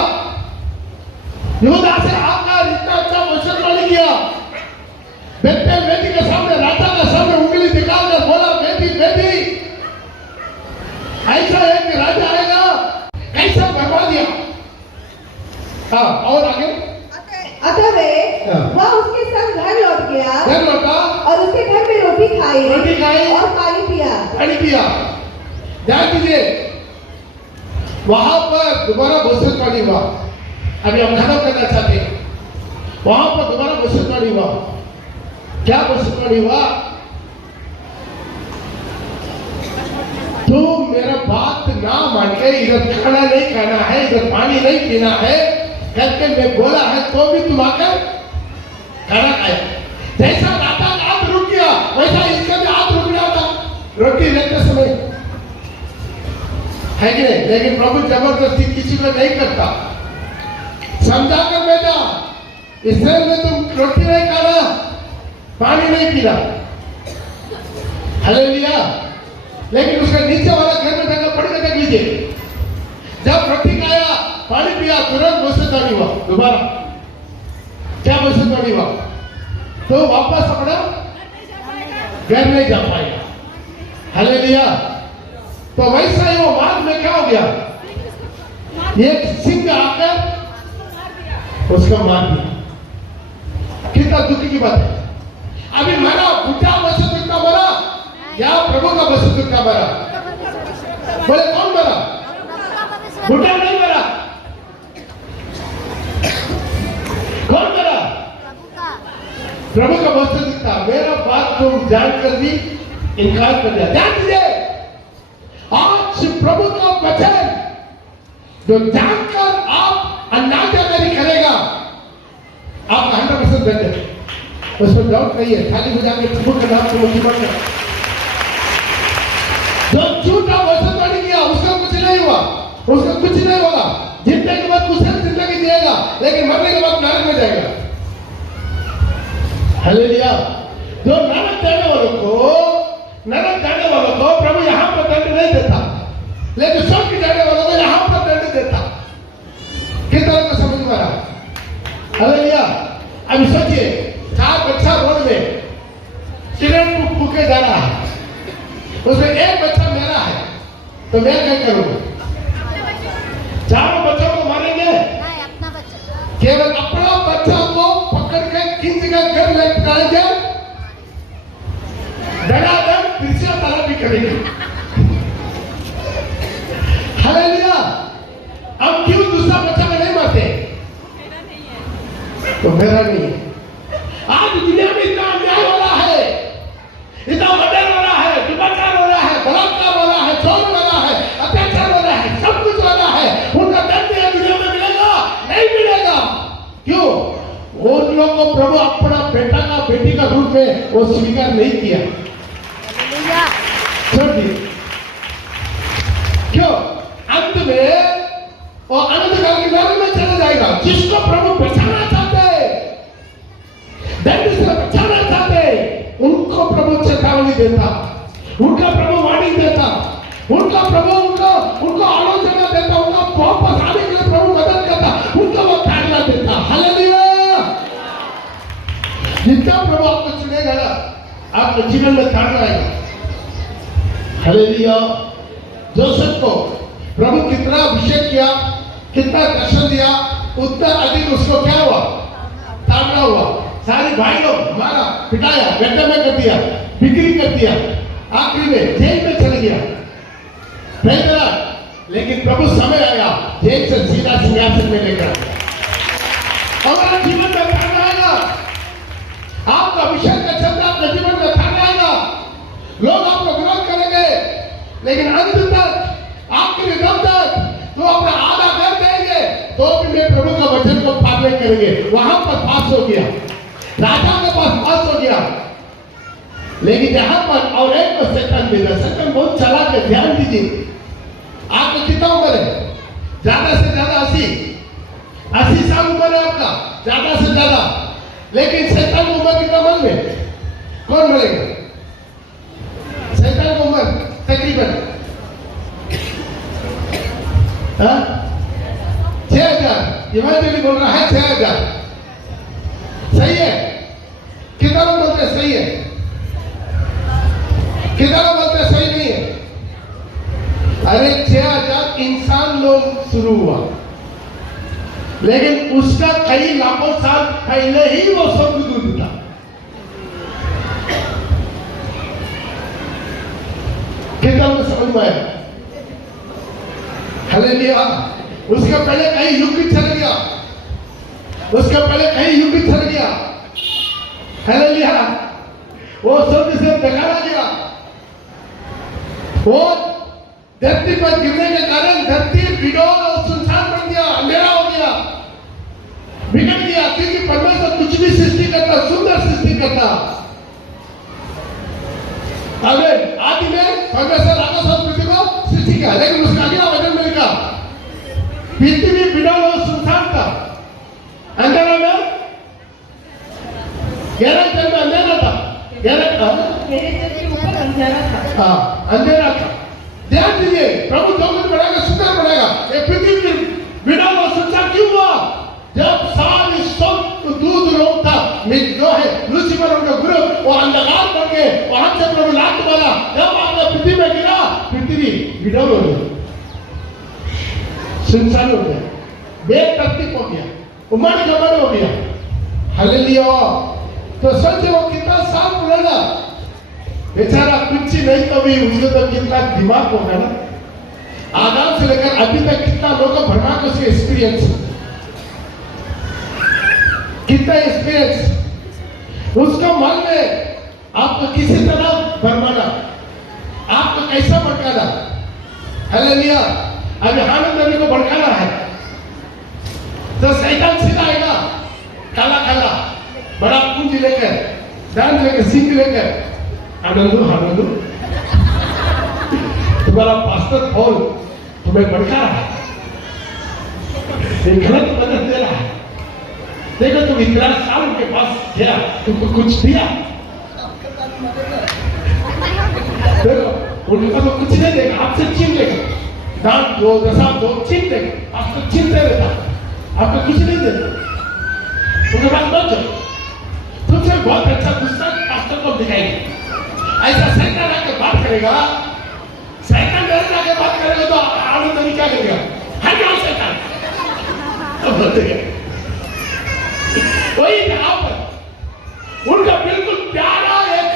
यहूदा से आकर इतना अच्छा भविष्यवाणी किया, बेतेल वेदी के सामने, राजा के सामने उंगली दिखाकर बोला, बेटी बेटी, ऐसा एक राजा आएगा, कैसा भरवा दिया। और आगे अतः वह उसके संग घर लौट गया, घर लौटा और उसके घर में रोटी खाई और पानी पिया। ध्यान दीजिए, वहां पर दोबारा भविष्यवाणी हुआ। अभी हम खत्म करना चाहते हैं। वहां पर दोबारा भविष्यवाणी हुआ। क्या भविष्यवाणी हुआ? तुम मेरा बात ना मान के इधर खाना नहीं खाना है, इधर पानी नहीं पीना है करके मैं बोला है, तो भी तुम आकर खाना खाया। जैसा राजा का हाथ रुक गया, वैसा इसका भी हाथ रुक गया था रोटी लेते समय, है कि नहीं? लेकिन प्रभु जबरदस्ती किसी को नहीं करता, समझा कर भेजा, इसराइल में तुम रोटी नहीं खाना, पानी नहीं पीना। हालेलुया। लेकिन उसका नीचे वाला घर में जाकर पढ़ के देख लीजिए, जब रोटी खाया पानी पिया तुरंत भविष्यवाणी हुआ। दोबारा क्या भविष्यवाणी हुआ? तो वापस अपना घर नहीं जा पाएगा। हालेलुया। तो वैसा ही वो बाद में क्या हो गया, एक सिंह आकर उसका मार दिया। कितना दुखी की बात है। अभी मरा, बुढ़ा बसुत का मरा या प्रभु का बसुत का मरा? बोले कौन मरा? बुढ़ा नहीं मरा। कौन मरा? प्रभु का बसुत का। मेरा बात तुम जानकर भी इनकार कर दिया। ध्यान दीजिए, आज प्रभु का वचन जो जानकर आप अनाज्ञाकारी करेगा, आपका 100% दंड है, उसमें डाउट नहीं है। खाली हो जाएंगे प्रभु का नाम को मुक्ति मत कर। जो झूठा भविष्यवाणी किया उसका कुछ नहीं हुआ, उसका कुछ नहीं होगा। जीतने के बाद कुशल जिंदगी जिएगा, लेकिन मरने के बाद नरक में जाएगा। हालेलुया। जो नरक जाने वालों को प्रभु यहाँ पर दंड नहीं देता, लेकिन स्वर्ग जाने वालों को यहाँ पर दंड देता। किस तरह का समझ में आ रहा? हालेलुया। अभी सोचिए, 4 बच्चा रोड में सिगरेट फूके जा रहा है, उसमें एक बच्चा मेरा है, तो मैं क्या करूंगा? चारों बच्चों को मारेंगे? नहीं, अपना बच्चा, केवल अपना बच्चा को पकड़ के खींच के घर ले जाएंगे, धड़ाधड़ फिजियोथेरेपी करेंगे। हालेलुया। अब क्यों दूसरा बच्चा को नहीं मारते? तो मेरा नहीं है। आज दुनिया में इतना अन्याय हो रहा है, इतना मर्डर हो रहा है, दुर्व्यवहार हो रहा है, बलात्कार हो रहा है, चोर हो रहा है, अत्याचार हो रहा है, सब कुछ हो रहा है। उनका दंड दुनिया में मिलेगा? नहीं मिलेगा। क्यों? उन लोगों को प्रभु अपना बेटा का, बेटी का रूप में वो स्वीकार नहीं किया। क्यों? अंत में वो अनंत काल के नरक में चला जाएगा। जिसको प्रभु बचाना चाहते, दंड से बचाना चाहते, उनको प्रभु चेतावनी देता, उनका प्रभु वार्निंग देता, उनका प्रभु उनको आलोचना देता, उनका वापस आने के लिए प्रभु मदद करता, उनको वो ताड़ना देता। हालेलुया। जितना प्रभु आपको चुनेगा ना, आपके जीवन में ताड़ना आएगा। हालेलुया। जोसेफ को प्रभु कितना अभिषेक किया, कितना दर्शन दिया, उतना अधिक उसको क्या हुआ? ताड़ना हुआ। सारे भाई लोग मारा, पिटाया, गड्ढे में कर दिया, बिक्री कर दिया, आखिरी में जेल में चले गया। लेकिन प्रभु समय आया, जेल से सीधा सिंहासन में लेकर हमारा जीवन में ताड़ना आएगा। आपका अभिषेक का चलता आपके जीवन में ताड़ना आएगा। लोग आपको विरोध करेंगे, लेकिन अंत तक, आखिरी दम तक तो अपना आधा कर देंगे, तो भी मैं प्रभु का वचन को पालन करेंगे। वहां पर पास हो गया, राजा के पास पास हो गया, लेकिन यहां पर और एक को शैतान भेजा। शैतान बहुत चालाक है। ध्यान दीजिए, आपको कितना उम्र है? ज्यादा से ज्यादा 80 साल उम्र है आपका, ज्यादा से ज्यादा। लेकिन शैतान की उम्र कितना मालूम है? कौन बोलेगा? शैतान की उम्र तकरीबन 6000। इमानदारी बोल रहा है 6000। सही है? कितना बोलते हैं सही है? कितना बोलते हैं सही नहीं है? अरे 6000 इंसान लोग शुरू हुआ, लेकिन उसका कई लाखों साल पहले ही वो स्वर्गदूत था। कितना समझ में आया? हालेलुया। उसके पहले कहीं युग चल गया, उसके पहले कहीं युग चल गया। हालेलुया। वो स्वर्ग से डकारा गया, वो धरती पर गिरने के कारण धरती बिडोल और सुनसान बन गया, अंधेरा हो गया, बिगड़ गया। क्योंकि परमेश्वर कुछ भी सृष्टि करता, सुंदर सृष्टि करता। आमीन। आदि में परमेश्वर आकाश और पृथ्वी को सृष्टि किया, लेकिन उसका अगला वचन में लिखा पृथ्वी बिडोल और सुनसान था, अंधेरा में, गहरा जल में अंधेरा था, गहरा था, अंधेरा था। ध्यान दीजिए, प्रभु जो कुछ बढ़ाएगा सुंदर बढ़ाएगा। ये पृथ्वी बिडोल और सुनसान क्यों हुआ? जब सारी सब दूध लोग था, जो है लूसीफर उनका गुरु, वो अंधकार बन के वहां से प्रभु लात वाला जब आपने पृथ्वी में गिरा, पृथ्वी विडल हो गई, सुनसान हो गया, बेतरतीब हो गया, उमड़ गमड़ हो गया। हालेलुया। तो सोचिए वो कितना साफ लगा, बेचारा कुछ नहीं तो भी उसको तो कितना दिमाग होगा ना। आदाम से लेकर अभी तक कितना लोगों भरमा को उसके एक्सपीरियंस, कितना एक्सपीरियंस उसको मन में आपको किसी तरह भरमाना, आपको कैसा भड़काना। हालेलुया। अभी हारून नबी को भड़काना है तो शैतान सीधा आएगा, काला काला बड़ा पूंजी लेकर, दांत लेकर, सिंह लेकर, आनंदो आनंदो तुम्हारा पास्टर पॉल तुम्हें भड़का रहा है, गलत मदद दे रहा है। देखो तुम इतना साल उनके पास गया, तुमको कुछ दिया, देखो उनका तो कुछ नहीं देगा, आपसे छीन लेगा, दांत दो, दशा दो, छीन देगा, आपको छीनते रहता, आपको कुछ नहीं देगा। उनके बाद मत जाओ, तुमसे बहुत अच्छा गुस्सा पास्टर को दिखाएगी। ऐसा शैतान आके बात करेगा, शैतान डर आके बात करेगा तो आनंद नहीं क्या करेगा, हट जाओ शैतान, तो बोलेगा वही यहाँ पर उनका बिल्कुल प्यारा एक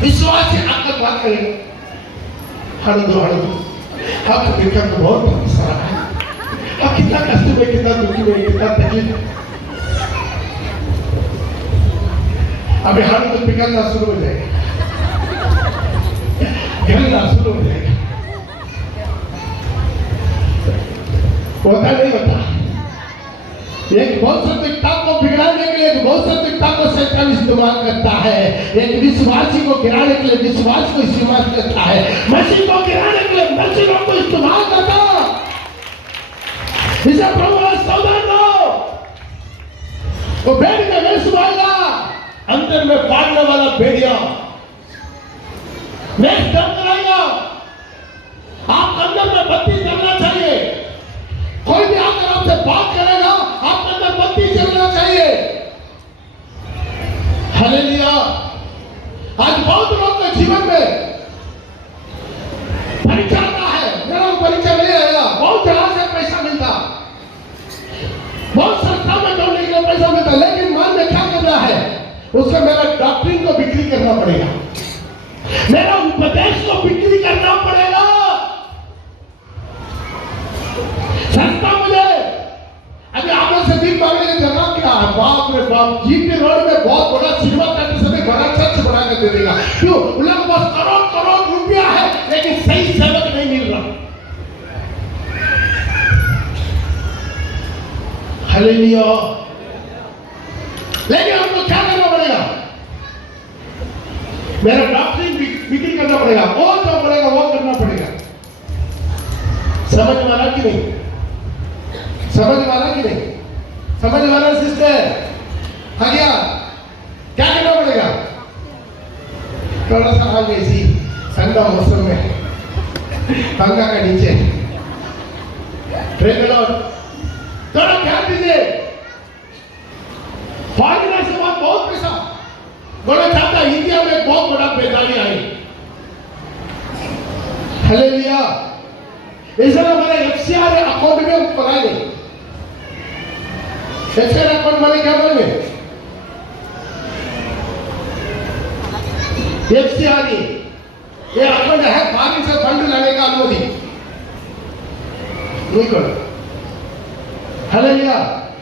विश्वासी आकर बात करेगा, हड़ो आप देखकर तो बहुत सारा है, आप कितना कष्ट में, कितना दुखी में, कितना तकलीफ है। अभी हाथ तो पिघलना शुरू हो जाएगा, गिरना शुरू हो जाएगा, होता नहीं होता। एक बहुत सत्विकता को बिगड़ाने के लिए बहुत सत्विकता को शैतान इस्तेमाल करता है, एक विश्वासी को गिराने के लिए विश्वास को इस्तेमाल करता है, मसीह को गिराने के लिए मसीहों को इस्तेमाल करता है। इसे प्रभु सावधान रहो, वो भेड़ में वेश आएगा, अंदर में फाड़ने वाला भेड़िया वेश दम कराएगा। आप अंदर में बत्ती जलना चाहिए, कोई भी आकर आपसे बात करेगा, आप अंदर बत्ती जलना चाहिए। हालेलुया। आज बहुत लोगों के जीवन में परीक्षा आता है, मेरा परीक्षा नहीं आएगा, बहुत जगह से पैसा मिलता, बहुत संस्था में जोड़ने के लिए पैसा मिलता, लेकिन मन में क्या करना है, उसको मेरा डॉक्ट्रिन को बिक्री करना पड़ेगा, मेरा उपदेश को बिक्री करना पड़ेगा। संस्था मुझे अभी आप लोग से भीख मांगने की जगह क्या है, बाप रे बाप, जीपी रोड में बहुत बड़ा सिनेमा करते समय बड़ा चर्च बना कर दे देगा, क्यों? उन लोगों के पास करोड़ करोड़ रुपया है, लेकिन सही सेवक नहीं मिल रहा। हालेलुया। लेकिन हमको क्या करना पड़ेगा, मेरा डॉक्टरी बिक्री करना पड़ेगा, वो जो पड़ेगा वो करना पड़ेगा। समझ वाला कि नहीं, समझ वाला कि नहीं, समझ वाला सिस्टर आ गया, क्या करना पड़ेगा? थोड़ा सा आ गई सी ठंडा मौसम में पंखा का नीचे थोड़ा ध्यान दीजिए। फाइनल से बाद बहुत पैसा बोला चाहता, इंडिया में बहुत बड़ा बेदारी आई। हालेलुया। इसलिए हमारे एफसीआर अकाउंट में पढ़ा नहीं, एफसीआर अकाउंट वाले क्या बोलेंगे, एफसीआर ये अकाउंट है, बाहर से फंड लाने का अनुमति नहीं करो। हालेलुया।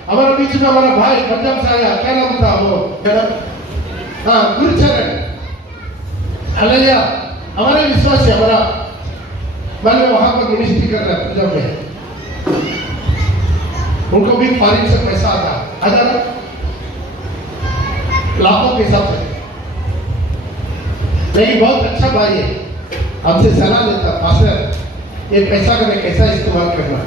हमारा बीच में हमारा भाई पंजाब से आया, क्या नाम था वो, हाँ गुरुचरण। हालेलुया। हमारे विश्वास है, हमारा मैंने वहां पर मिनिस्ट्री कर रहा है पंजाब में, उनको भी फॉरेन से पैसा आता ना लाखों के हिसाब से, लेकिन बहुत अच्छा भाई है, हमसे सलाह देता, पास्टर ये पैसा का मैं कैसा इस्तेमाल करना।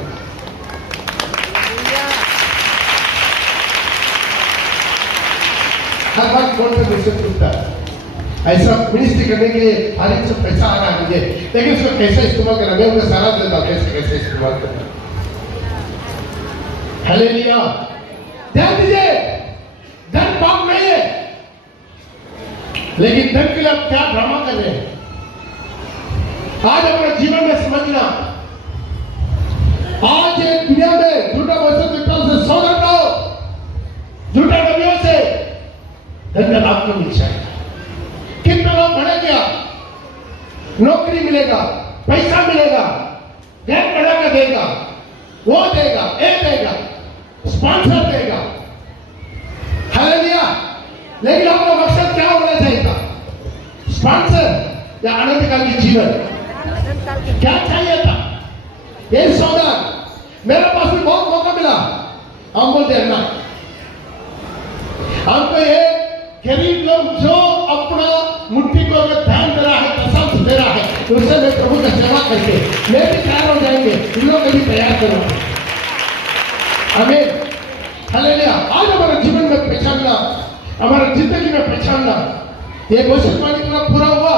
हर बार कौन सा मैसेज पूछता है, ऐसा मिनिस्ट्री करने के लिए फॉरेन से पैसा आ रहा है मुझे, लेकिन उसको कैसे इस्तेमाल करना, मैं उन्हें सलाह देता हूं कैसे कैसे इस्तेमाल करना। हालेलुया। ध्यान दीजिए, धन पाप नहीं है, लेकिन धन के लिए आप क्या ड्रामा कर रहे हैं? आज अपने जीवन में समझना, आज दुनिया में झूठा भविष्य से सावधान रहो, झूठा नबियों से धन का लाभ नहीं मिल जाएगा। कितना लोग बढ़ेगा, नौकरी मिलेगा, पैसा मिलेगा, घर बढ़ा कर देगा, वो देगा, ये देगा, स्पॉन्सर देगा, हालेलुया। लेकिन आपका मकसद क्या होना चाहिए था? स्पॉन्सर या आनंद काल की जीवन? क्या चाहिए था? ये सौदा मेरे पास भी बहुत मौका मिला, हम बोलते हैं ना, हमको ये गरीब लोग जो अपना मुट्ठी को अगर ध्यान दे रहा है, कसम दे रहा है, उससे मैं प्रभु का सेवा करके मैं भी तैयार हो जाएंगे, इन लोगों को भी तैयार करो। हमें हालेलुया। आज हमारे जीवन में पहचानना, हमारे जिंदगी में पहचानना, ये भविष्यवाणी पूरा हुआ,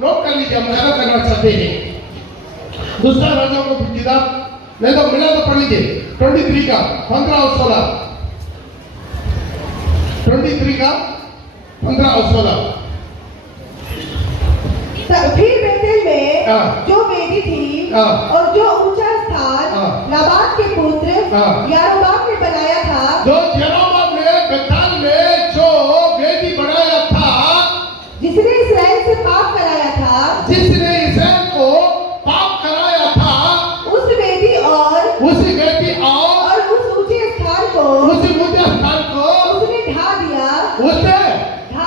नोट कर लीजिए, हम ज्यादा करना चाहते हैं। दूसरा राजाओं को किताब नहीं तो मिला तो पढ़ लीजिए, 23 का 15 और 16, 23 का 15 और 16। फिर बेतेल में जो वेदी थी और जो ऊंचा स्थान नाबात के पुत्र यारोबाम ने बनाया था, जो यारोबाम ने बेतेल में जो वेदी बनाया था, जिसने इस्राएल से पाप कराया था, जिसने इस्राएल को पाप कराया था, उस वेदी और उस वेदी और उस ऊंचे स्थान को, उस ऊंचे स्थान को उसने ढा दिया, उसने ढा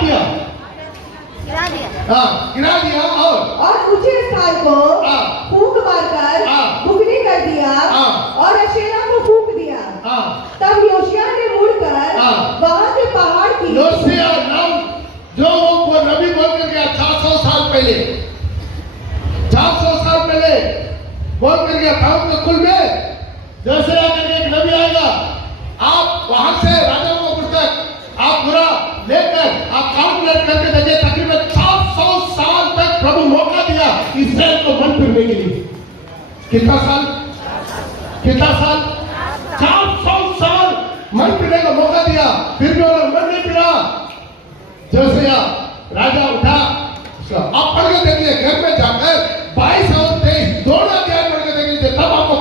दिया, गिरा दिया और ऊंचे स्थान को फूंक मारकर भुगनी कर दिया और अशेरा को फूंक दिया। तब योशिया ने मुड़कर वहां से पहाड़ की, योशिया नाम जो वो नबी बोल कर गया 400 साल पहले, 400 साल पहले बोल कर गया था उनके कुल में, जैसे आकर एक नबी आएगा, आप वहां से राजा को पुस्तक आप पूरा लेकर आप काउंट करके देखिए, तकरीबन 400 साल तक प्रभु मौका दिया इस्राएल को मन फिरने के लिए। कितना साल? कितना साल? 400 साल मन फिरने का मौका दिया, फिर भी उन्होंने मन नहीं फिरा। जैसे राजा उठा, आप पढ़ के देखिए, घर में जाकर 22 और 23 दोनों अध्याय पढ़ के देख लीजिए, तब आपको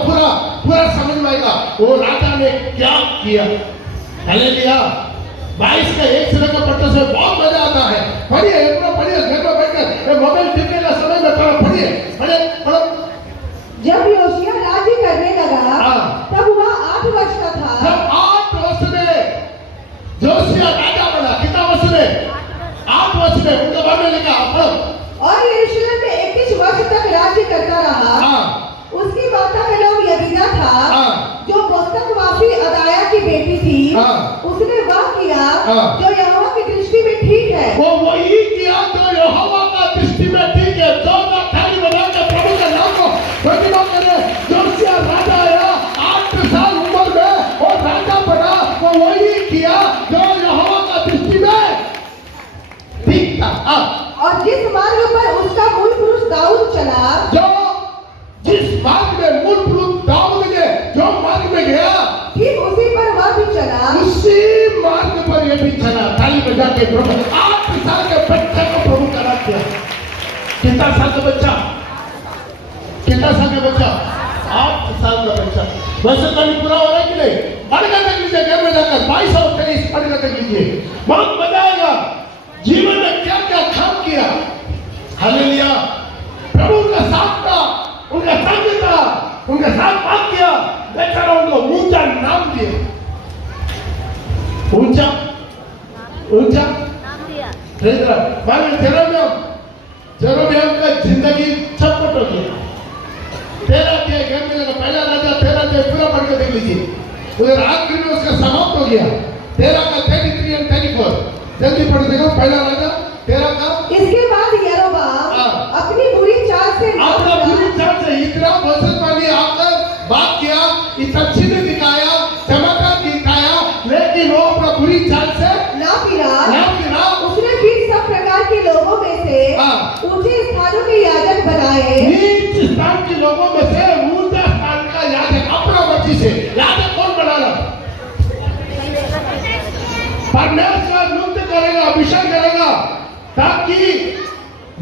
पूरा समझ में आएगा वो राजा ने क्या किया। हालेलुया। 22 का 1 से लेकर 25 में बहुत मजा आता है। पढ़िए, पढ़िए, घर में बैठकर मोबाइल टिपने का समय में थोड़ा पढ़िए, पढ़ो। जब योशिया राज्य करने लगा तब वह 8 वर्ष का था। जब 8 वर्ष में योशिया राजा बना, कितना वर्ष में? 8 वर्ष में। उनके बारे में लिखा, पढ़ो। और यरूशलेम में 21 वर्ष तक राज्य करता रहा। उसकी माता का नाम यदीदा था, जो बोस्तकवासी अदाया की बेटी थी। उसने वह किया जो यहोवा की दृष्टि में ठीक है। वो वही किया जो यहोवा का दृष्टि में ठीक है। जो ना थाली बनाकर प्रभु के नाम को प्रतिमा करे। योशिया राजा आया 8 साल उम्र में और राजा बना, वो वही किया जो यहोवा का दृष्टि में ठीक था। और जिस मार्ग पर उसका मूल पुरुष दाऊद चला, जो जिस मार्ग में मूल पुरुष दाऊद ने जो मार्ग में गया, ठीक उसी पर वह भी चला, उसी मार्ग पर ये भी चला। थाली बजा के प्रभु 8 साल के बच्चे को प्रभु का राज किया। कितना साल का बच्चा? कितना साल का बच्चा? 8 साल का बच्चा। वैसे कभी पूरा हो रहा है कि नहीं? पढ़कर देख लीजिए, घर में जाकर 22 और 23 पढ़कर देख लीजिए, बहुत मजा आएगा। जीवन में क्या क्या काम किया। हालेलुया। प्रभु उनका साथ था, उनका साथ था, उनका साथ बात किया, बेचारा उनको ऊंचा नाम दिया। ऊंचा नाम दिया। जेरोबियम का जिंदगी चौपट हो गया। 13 अध्याय घर में जाकर पहला राजा 13 अध्याय पूरा पढ़ के देख लीजिए, उधर आखिर में उसका समाप्त हो गया। 13 का 33 और 34 जल्दी पढ़ देखो। पहला राजा 13 का। इसके बाद यरोबाम अपनी बुरी चाल से इतना भविष्यवाणी आकर बात किया, इतना चिन्ह दिखाया, चमत्कार दिखाया, लेकिन वो अपना बुरी चाल से ना फिरा। उसने फिर सब प्रकार के लोगों में से ऊंचे स्थानों के याजक बनाए। नीच स्थान के लोगों में से ऊंचा स्थान का याजक अपना मर्जी से। याजक कौन बनाना? परमेश्वर नियुक्त करेगा, अभिषेक करेगा। ताकि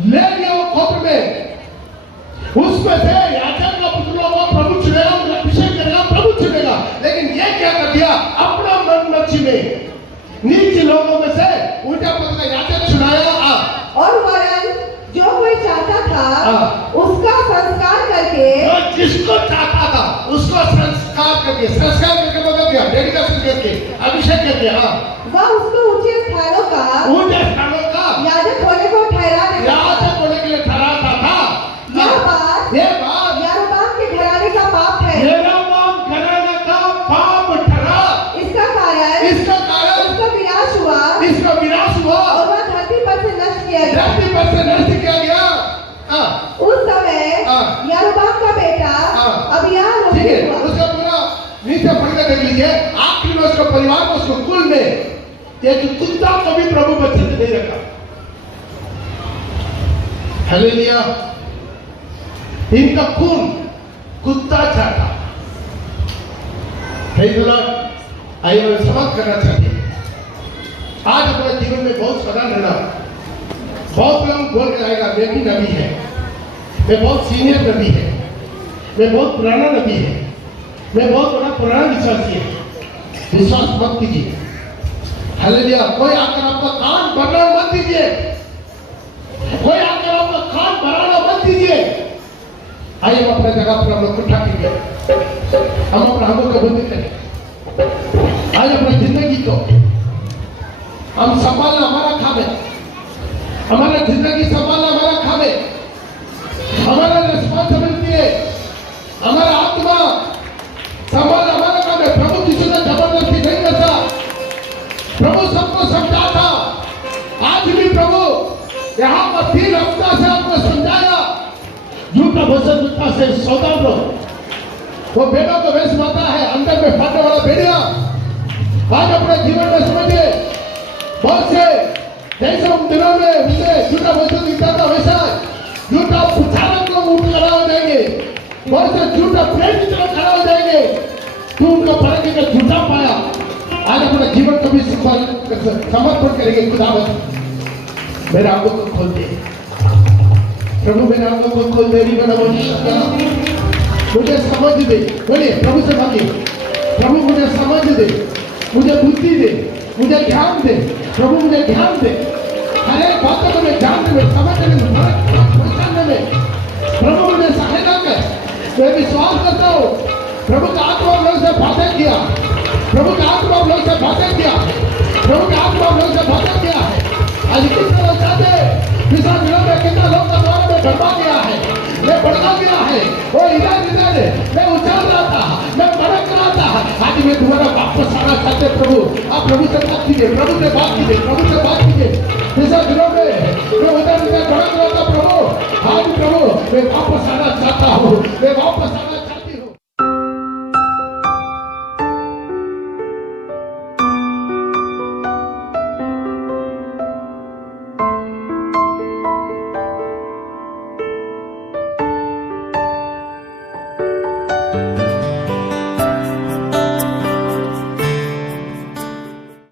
ले लिया वो खोप में, उसमें से याजक का पुत्रों को प्रभु चुनेगा, उनका अभिषेक करेगा, प्रभु चुनेगा। लेकिन ये क्या कर दिया, अपना मन मर्जी में नीच लोगों में से उल्टा पद का याजक चुनाया। और वरन जो कोई चाहता था उसका संस्कार करके, जो जिसको चाहता था उसको संस्कार करके मतलब क्या, डेडिकेशन करके, अभिषेक करके, वह उसको ऊंचे स्थानों का याजक होने को ठहरा देता था। याजक होने के लिए ठहराता था। ये बात यारोबाम के घराने का पाप है। यारोबाम घराने का पाप ठहरा। इसका कारण उसका विनाश हुआ और वह धरती पर से नष्ट किया गया। उस समय यारोबाम का बेटा अबिय्याह ठीक है, हुआ। उसका पूरा नीचे पढ़कर देख लीजिए। आखिर में उसका परिवार को, उसको कुल में एक कुत्ता को भी प्रभु बच्चे से नहीं रखा। हालेलुया। इनका खून कुत्ता चाहता। Praise the Lord. आइए मैं समाप्त करना चाहती हूँ। आज अपने जीवन में बहुत सावधान रहना। बहुत लोग बोल के आएगा मैं भी नबी है, मैं बहुत सीनियर नबी है, मैं बहुत पुराना नबी है, मैं बहुत बड़ा पुराना विश्वासी है। विश्वास मत कीजिए। हालेलुया। कोई आकर आपका कान भरना मत दीजिए, कोई आकर आपका कान भराना मत दीजिए। आइए हम अपने जगह पर हम लोग उठा के हम अपना आंखों को बंद करें। आज अपनी जिंदगी को हम संभालना हमारा काम है। हमारा जिंदगी संभालना हमारा काम है, हमारा रिस्पॉन्सिबिलिटी है। हमारा आत्मा संभालना हमारा काम है। प्रभु किसी से जबरदस्ती नहीं करता। प्रभु सबको समझाता। आज भी प्रभु यहाँ पर 3 हफ्ता से आपको समझाया। झूठा भजन झूठा से सौदा लो। वो भेड़ों को वेश माता है, अंदर में फाटने वाला भेड़िया। आज अपने जीवन में समझिए। बहुत से जैसे उन दिनों में उसे झूठा भजन दिखता था, वैसा झूठा प्रचारक लोग उठ खड़ा हो जाएंगे। बहुत से झूठा प्रेम की तरह खड़ा हो जाएंगे। तू उनका फर्क है झूठा पाया। आज अपना जीवन को भी समर्पण करेंगे। खुदावंद मेरे आंखों को खोल दे प्रभु, मेरे आंखों को खोल दे। मुझे समझ दे। बोलिए प्रभु से मांगिए, प्रभु मुझे समझ दे, मुझे बुद्धि दे, मुझे ज्ञान दे। प्रभु मुझे ज्ञान दे, हर एक बातों को मैं जानने में, समझने में, पहचानने में प्रभु मुझे सहायता कर। मैं विश्वास करता हूँ प्रभु का आत्मा हम लोग से बातें किया, प्रभु का आत्मा हम लोग से बातें किया, प्रभु का आत्मा हम लोग से बातें किया है। आज कितने लोग चाहते पिछले दिनों में कितना लोग का द्वारा में भड़का गया है, मैं भड़का गया है। वो इधर मैं उछल रहा था, मैं भड़क रहा था। आज मैं दोबारा वापस आना चाहते प्रभु। आप प्रभु से बात कीजिए, प्रभु से बात कीजिए, प्रभु से बात कीजिए। पिछले दिनों में मैं उधर भड़क रहा था प्रभु। आज प्रभु मैं वापस आना